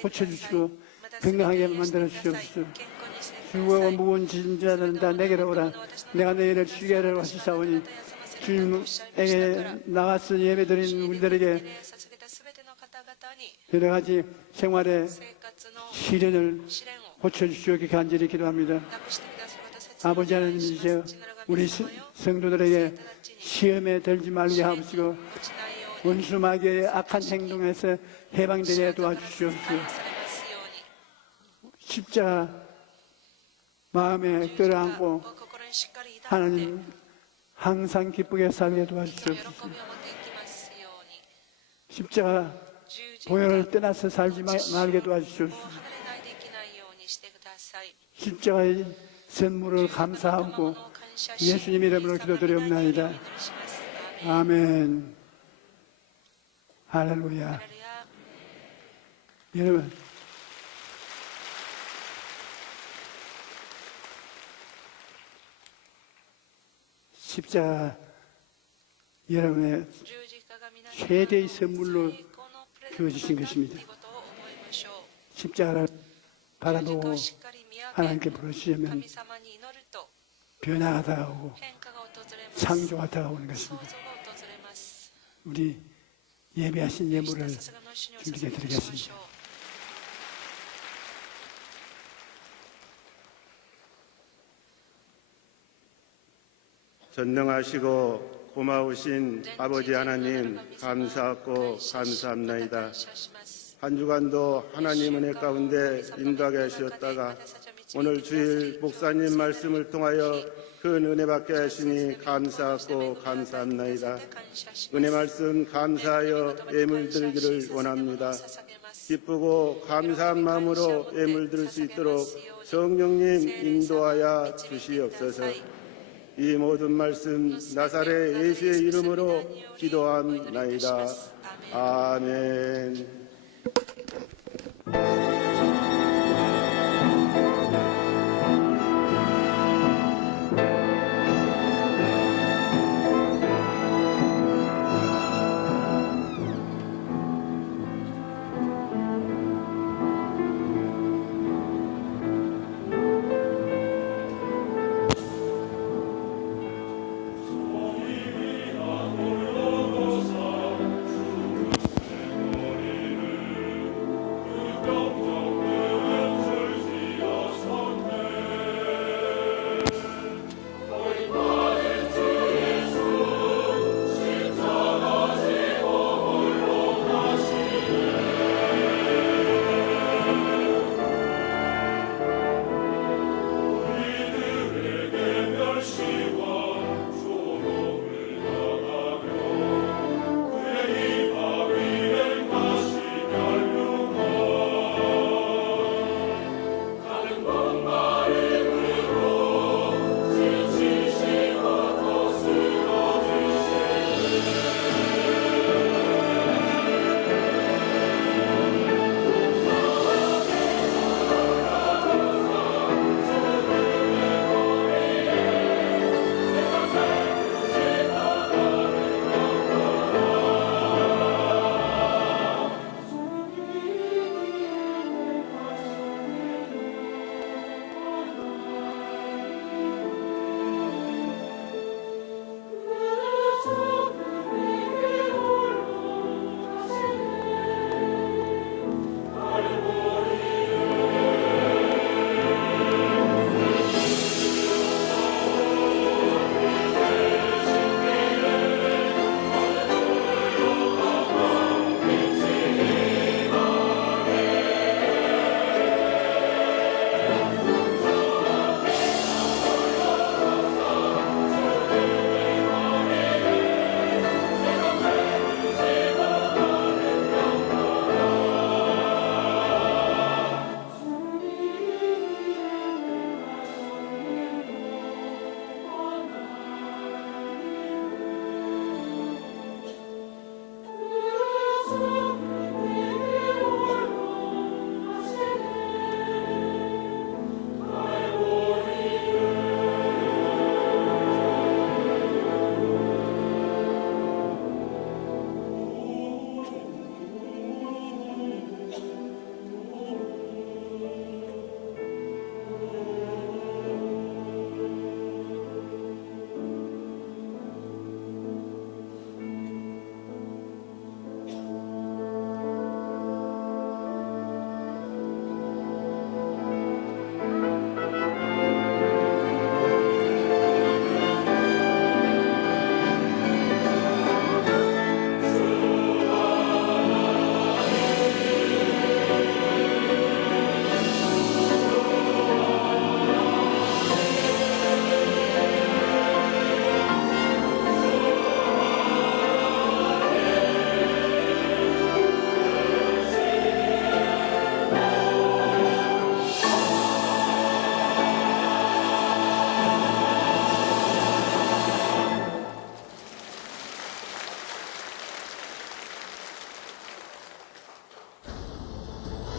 고쳐주시고 건강하게 만들어 주시옵소서. 주와 무거운 짐자들은 다 내게로 오라. 내가 너희를 쉬게 하려고 하시사오니 주님에게 나가서 예배드린 우리들에게 여러 가지 생활의 시련을 고쳐주시오기 간절히 기도합니다. 아버지 하나님이시여, 우리 성도들에게 시험에 들지 말게 하옵시고 원수 마귀의 악한 행동에서 해방되게 도와주시옵소서. 십자가 마음에 끌어안고 하나님 항상 기쁘게 살게 도와주시옵소서. 십자가 보혈을 떠나서 살지 말게 도와주시옵소서. 십자가의 선물을 감사하고 예수님 이름으로 기도드리옵나이다. 아멘. 할렐루야. 여러분, 십자가 여러분의 최대의 선물로 주어지신 것입니다. 십자가를 바라보고 하나님께 부르시면 변화가 다가오고 창조가 다가오는 것입니다. 우리 예배하신 예물을 주님께 드리겠습니다. 전능하시고 고마우신 아버지 하나님, 감사하고 감사합나이다. 한 주간도 하나님 은혜 가운데 인도하게 하셨다가 오늘 주일 목사님 말씀을 통하여 큰 은혜 받게 하시니 감사하고 감사합나이다. 은혜 말씀 감사하여 예물 드리기를 원합니다. 기쁘고 감사한 마음으로 예물 드릴 수 있도록 성령님 인도하여 주시옵소서. 이 모든 말씀 나사렛 예수의 이름으로 기도함나이다. 아멘.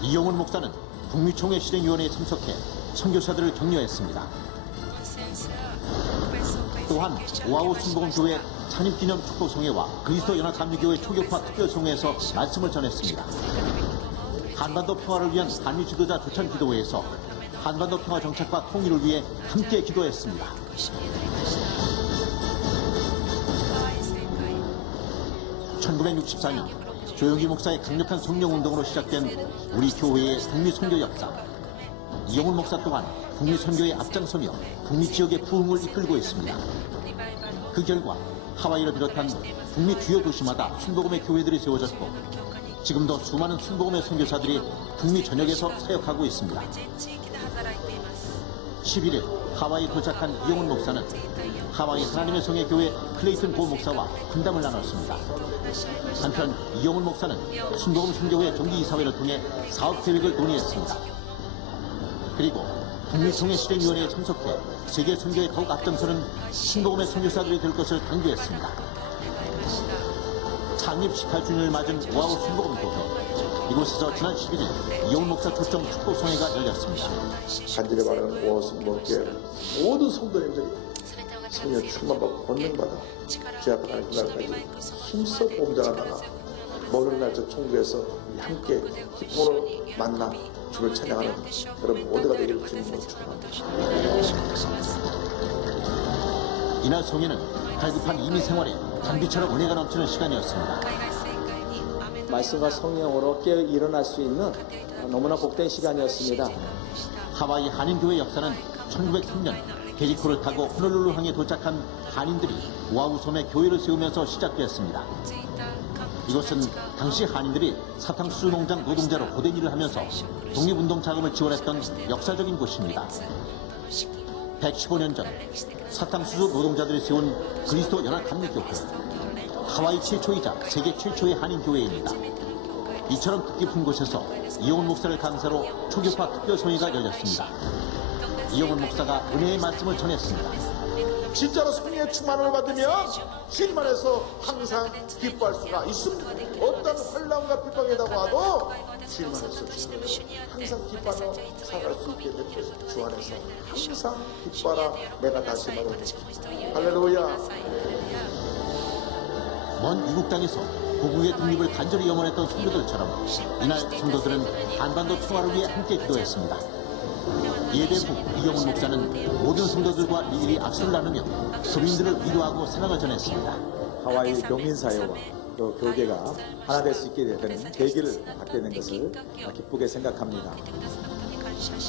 이용훈 목사는 북미총회 실행위원회에 참석해 선교사들을 격려했습니다. 또한 오아우 순복음교회 창립기념 축복성회와 그리스도 연합감리교회 초교파 특별성회에서 말씀을 전했습니다. 한반도 평화를 위한 한미 지도자 조찬 기도회에서 한반도 평화 정착과 통일을 위해 함께 기도했습니다. 1964년 조영기 목사의 강력한 성령운동으로 시작된 우리 교회의 북미 선교 역사. 이용훈 목사 또한 북미 선교에 앞장서며 북미 지역의 부흥을 이끌고 있습니다. 그 결과 하와이를 비롯한 북미 주요 도시마다 순복음의 교회들이 세워졌고 지금도 수많은 순복음의 선교사들이 북미 전역에서 사역하고 있습니다. 11일 하와이 도착한 이용훈 목사는 하와이 하나님의 성의 교회 클레이튼 고 목사와 분담을 나눴습니다. 한편 이용훈 목사는 순복음 선교회 정기이사회를 통해 사업 계획을 논의했습니다. 그리고 국립총회실행위원회에 참석해 세계 선교에 더욱 앞장서는 신복음의 선교사들이 될 것을 강조했습니다. 창립 18주년을 맞은 오아우 신복음교회. 이곳에서 지난 11일 이용훈 목사 초청 축복송회가 열렸습니다. 간절히 바라는 오아우 신복음교회 모든 성도님들이 성령 충만받고 권능받아 제 앞에 가는 그날까지 힘써 봉자가 나가 모든 날 저 총부에서 함께 기쁨으로 만나 주를 찬양하는 여러분 모두가 되기를 주님으로 축원합니다. 이날 송회는 갈급한 이민 생활에 단비처럼 은혜가 넘치는 시간이었습니다. 말씀과 성령으로 깨어 일어날 수 있는 너무나 복된 시간이었습니다. 하와이 한인교회 역사는 1903년 게리코를 타고 호놀룰루 항에 도착한 한인들이 오아우 섬에 교회를 세우면서 시작되었습니다. 이것은 당시 한인들이 사탕수수 농장 노동자로 고된 일을 하면서 독립운동 자금을 지원했던 역사적인 곳입니다. 115년 전 사탕수수 노동자들이 세운 그리스도 연합감리교회, 하와이 최초이자 세계 최초의 한인교회입니다. 이처럼 뜻깊은 곳에서 이용훈 목사를 강사로 초교파 특별송회가 열렸습니다. 이용훈 목사가 은혜의 말씀을 전했습니다. 진짜로 성령의 충만을 받으면 주님 안에서 항상 기뻐할 수가 있습니다. 어떤 환난과 핍박이라고 하도 주님 안에서 항상 기뻐하며 살아갈 수 있게 될 것을 주 안에서 항상 기뻐하라. 내가 다시 말합니다. 할렐루야. 먼 이국 땅에서 고국의 독립을 간절히 염원했던 성도들처럼 이날 성도들은 한반도 평화를 위해 함께 기도했습니다. 예배 후 이용훈 목사는 모든 성도들과 미리 악수를 나누며 교민들을 위로하고 사랑을 전했습니다. 하와이 교민사회와 또 교계가 하나 될 수 있게 되는 계기를 갖게 된 것을 기쁘게 생각합니다.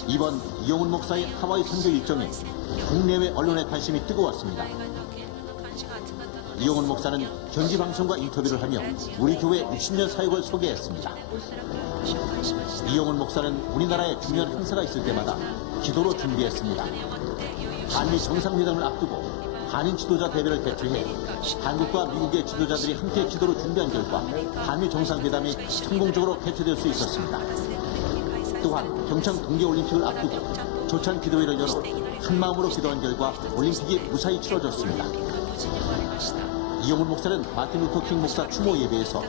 이번 이용훈 목사의 하와이 선교 일정에 국내외 언론의 관심이 뜨거웠습니다. 이용훈 목사는 현지 방송과 인터뷰를 하며 우리 교회 60년 사역을 소개했습니다. 이용훈 목사는 우리나라에 중요한 행사가 있을 때마다 기도로 준비했습니다. 한미 정상회담을 앞두고 한인 지도자 대회를 개최해 한국과 미국의 지도자들이 함께 기도로 준비한 결과 한미 정상회담이 성공적으로 개최될 수 있었습니다. 또한 평창 동계올림픽을 앞두고 조찬 기도회를 열어 한마음으로 기도한 결과 올림픽이 무사히 치러졌습니다. 이용훈 목사는 마틴 루터 킹 목사 추모 예배에서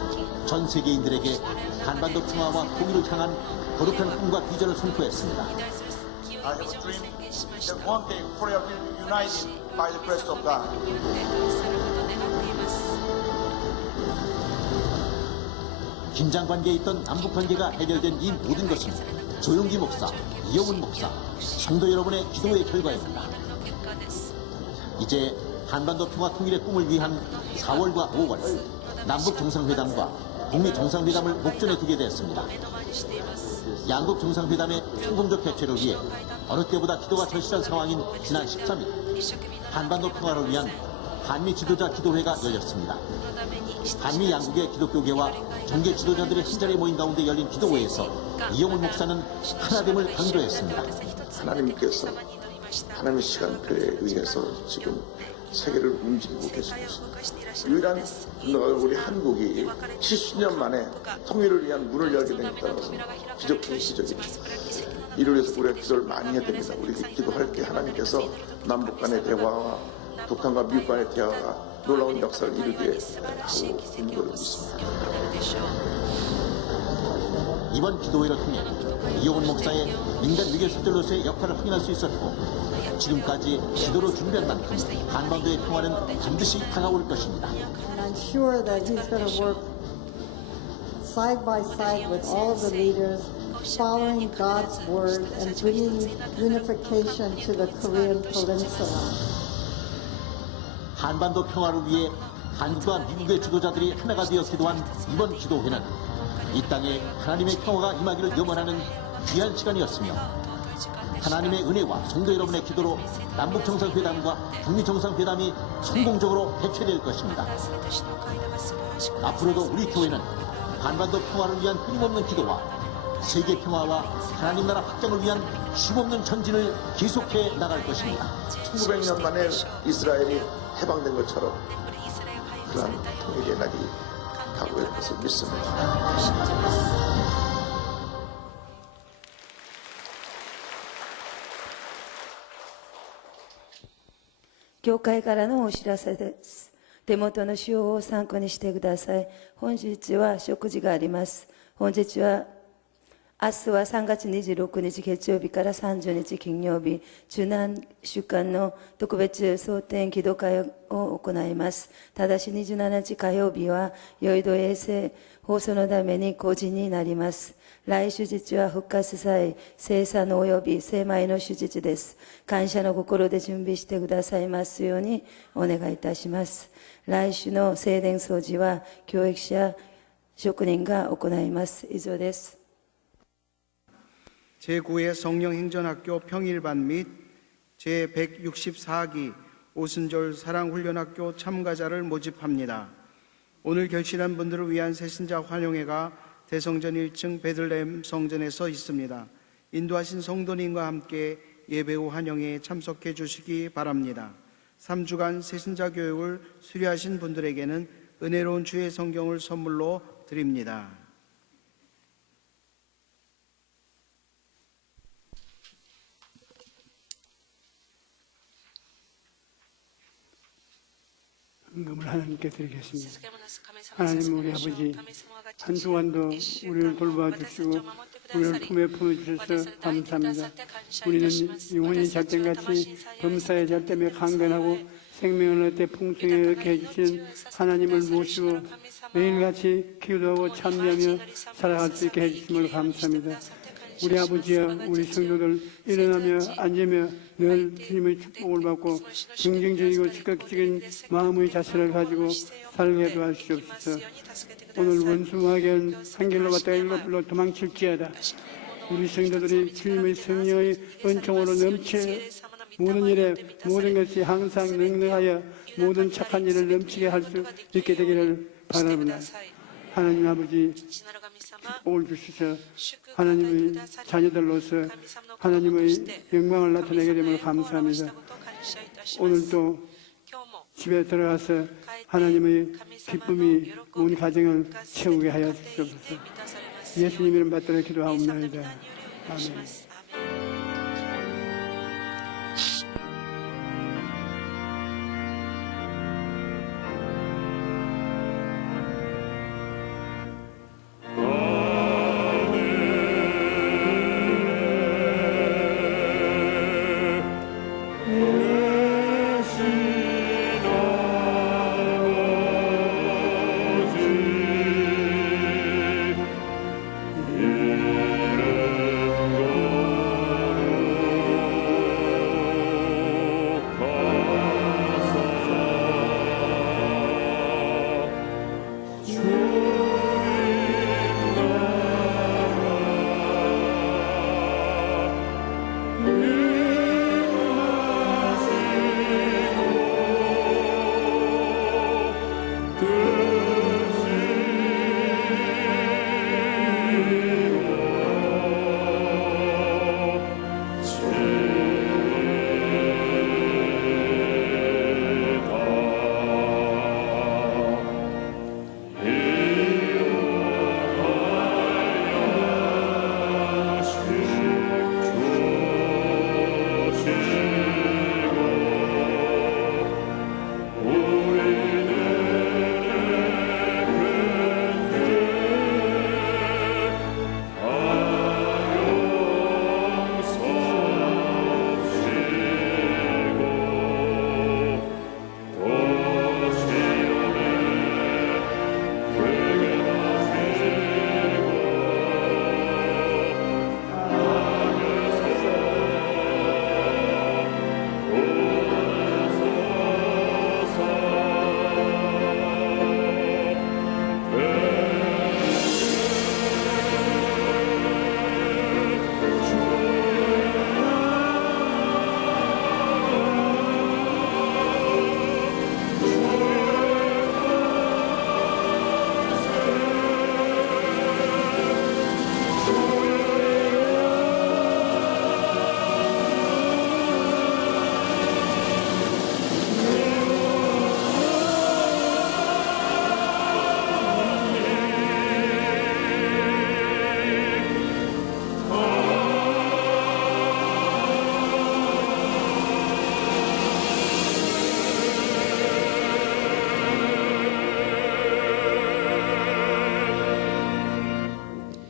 전 세계인들에게 한반도 평화와 통일을 향한 거룩한 꿈과 비전을 선포했습니다. I have a dream that one day Korea will be united by the grace of God. 긴장 관계에 있던 남북 관계가 해결된 이 모든 것은 조용기 목사, 이용훈 목사, 성도 여러분의 기도의 결과입니다. 이제 한반도 평화 통일의 꿈을 위한 4월과 5월 남북 정상회담과 북미 정상회담을 목전에 두게 되었습니다. 양국 정상회담의 성공적 개최를 위해 어느 때보다 기도가 절실한 상황인 지난 13일 한반도 평화를 위한 한미 지도자 기도회가 열렸습니다. 한미 양국의 기독교계와 종교 지도자들이 한자리에 모인 가운데 열린 기도회에서 이용훈 목사는 하나됨을 강조했습니다. 하나님께서 하나님의 시간표에 의해서 지금 세계를 움직이고 계십니다. 유일한 우리 한국이 70년 만에 통일을 위한 문을 열게 된 것은 기적 중 기적입니다. 이를 위해서 우리가 기도를 많이 해야 됩니다. 우리 기도할 때 하나님께서 남북 간의 대화와 북한과 미국 간의 대화가 놀라운 역사를 이루게 하고 있는 걸로 믿습니다. 이번 기도회를 통해 이용훈 목사의 민간 위기설전로서의 역할을 확인할 수 있었고 지금까지 기도로 준비한 만큼 한반도의 평화는 반드시 다가올 것입니다. And I'm sure that he's going to work side by side with all the leaders, following God's word and bringing unification to the Korean Peninsula. 한반도 평화를 위해 한국과 미국의 지도자들이 하나가 되어 기도한 이번 기도회는 이 땅에 하나님의 평화가 임하기를 염원하는 귀한 시간이었으며 하나님의 은혜와 성도 여러분의 기도로 남북 정상회담과 북미 정상회담이 성공적으로 개최될 것입니다. 앞으로도 우리 교회는 한반도 평화를 위한 끊임없는 기도와 세계 평화와 하나님 나라 확장을 위한 쉼없는 전진을 계속해 나갈 것입니다. 1900년 만에 이스라엘이 해방된 것처럼 그러한 통일의 날이 다가올 것을 믿습니다. 教会からのお知らせです。手元の資料を参考にしてください。本日は食事があります。明日は3月26日月曜日から30日金曜日、中南週間の特別蒼天祈祷会を行います。ただし27日火曜日は、ヨイド衛星放送のために個人になります。来手術は復活祭、聖査の及び聖米の手術です。感謝の心で準備してくださいますようにお願いいたします。来週の聖殿掃除は教育者、職人が行います。以上です。제9회 성령행전학교 평일반 및 제164기 오순절 사랑훈련학교 참가자를 모집합니다. 오늘 결실한 분들을 위한 새신자 환영회가 대성전 1층 베들레헴 성전에서 있습니다. 인도하신 성도님과 함께 예배 후 환영회에 참석해 주시기 바랍니다. 3주간 새신자 교육을 수료하신 분들에게는 은혜로운 주의 성경을 선물로 드립니다. 헌금을 하나님께 드리겠습니다. 하나님 우리 아버지, 한 주간도 우리를 돌봐 주시고 우리를 품에 품어주셔서 감사합니다. 우리는 영원히 잣댐같이 범사의 잣댐에 강건하고 생명을 얻되 풍성히 얻게 해주신 하나님을 모시고 매일같이 기도하고 참여하며 살아갈 수 있게 해주심을 감사합니다. 우리 아버지와 우리 성도들 일어나며 앉으며 늘 주님의 축복을 받고 긍정적이고 즉각적인 마음의 자세를 가지고 살게 도와주시옵소서. 오늘 원수마귀는 한 길로 왔다가 일로 불러 도망칠지어다. 우리 성도들이 주님의 성령의 은총으로 넘치 모든 일에 모든 것이 항상 능능하여 모든 착한 일을 넘치게 할 수 있게 되기를 바랍니다. 하나님 아버지 축복을 주시서 하나님의 자녀들로서 하나님의 영광을 나타내게 됨을 감사합니다. 오늘도 집에 들어가서 하나님의 기쁨이 온 가정을 채우게 하여 주시옵소서. 예수님 이름 받들어 기도하옵나이다. 아멘. 이름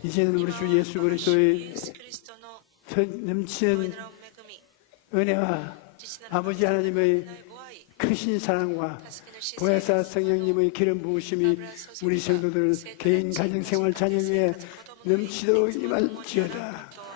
이제는 우리 주 예수 그리스도의 イエスキリストの 넘치는 은혜와 아버지 하나님의 크신 사랑과 보혜사 성령님의 기름 부으심이 우리 성도들 개인 가정 생활 자녀 위에 넘치도록 임할지어다.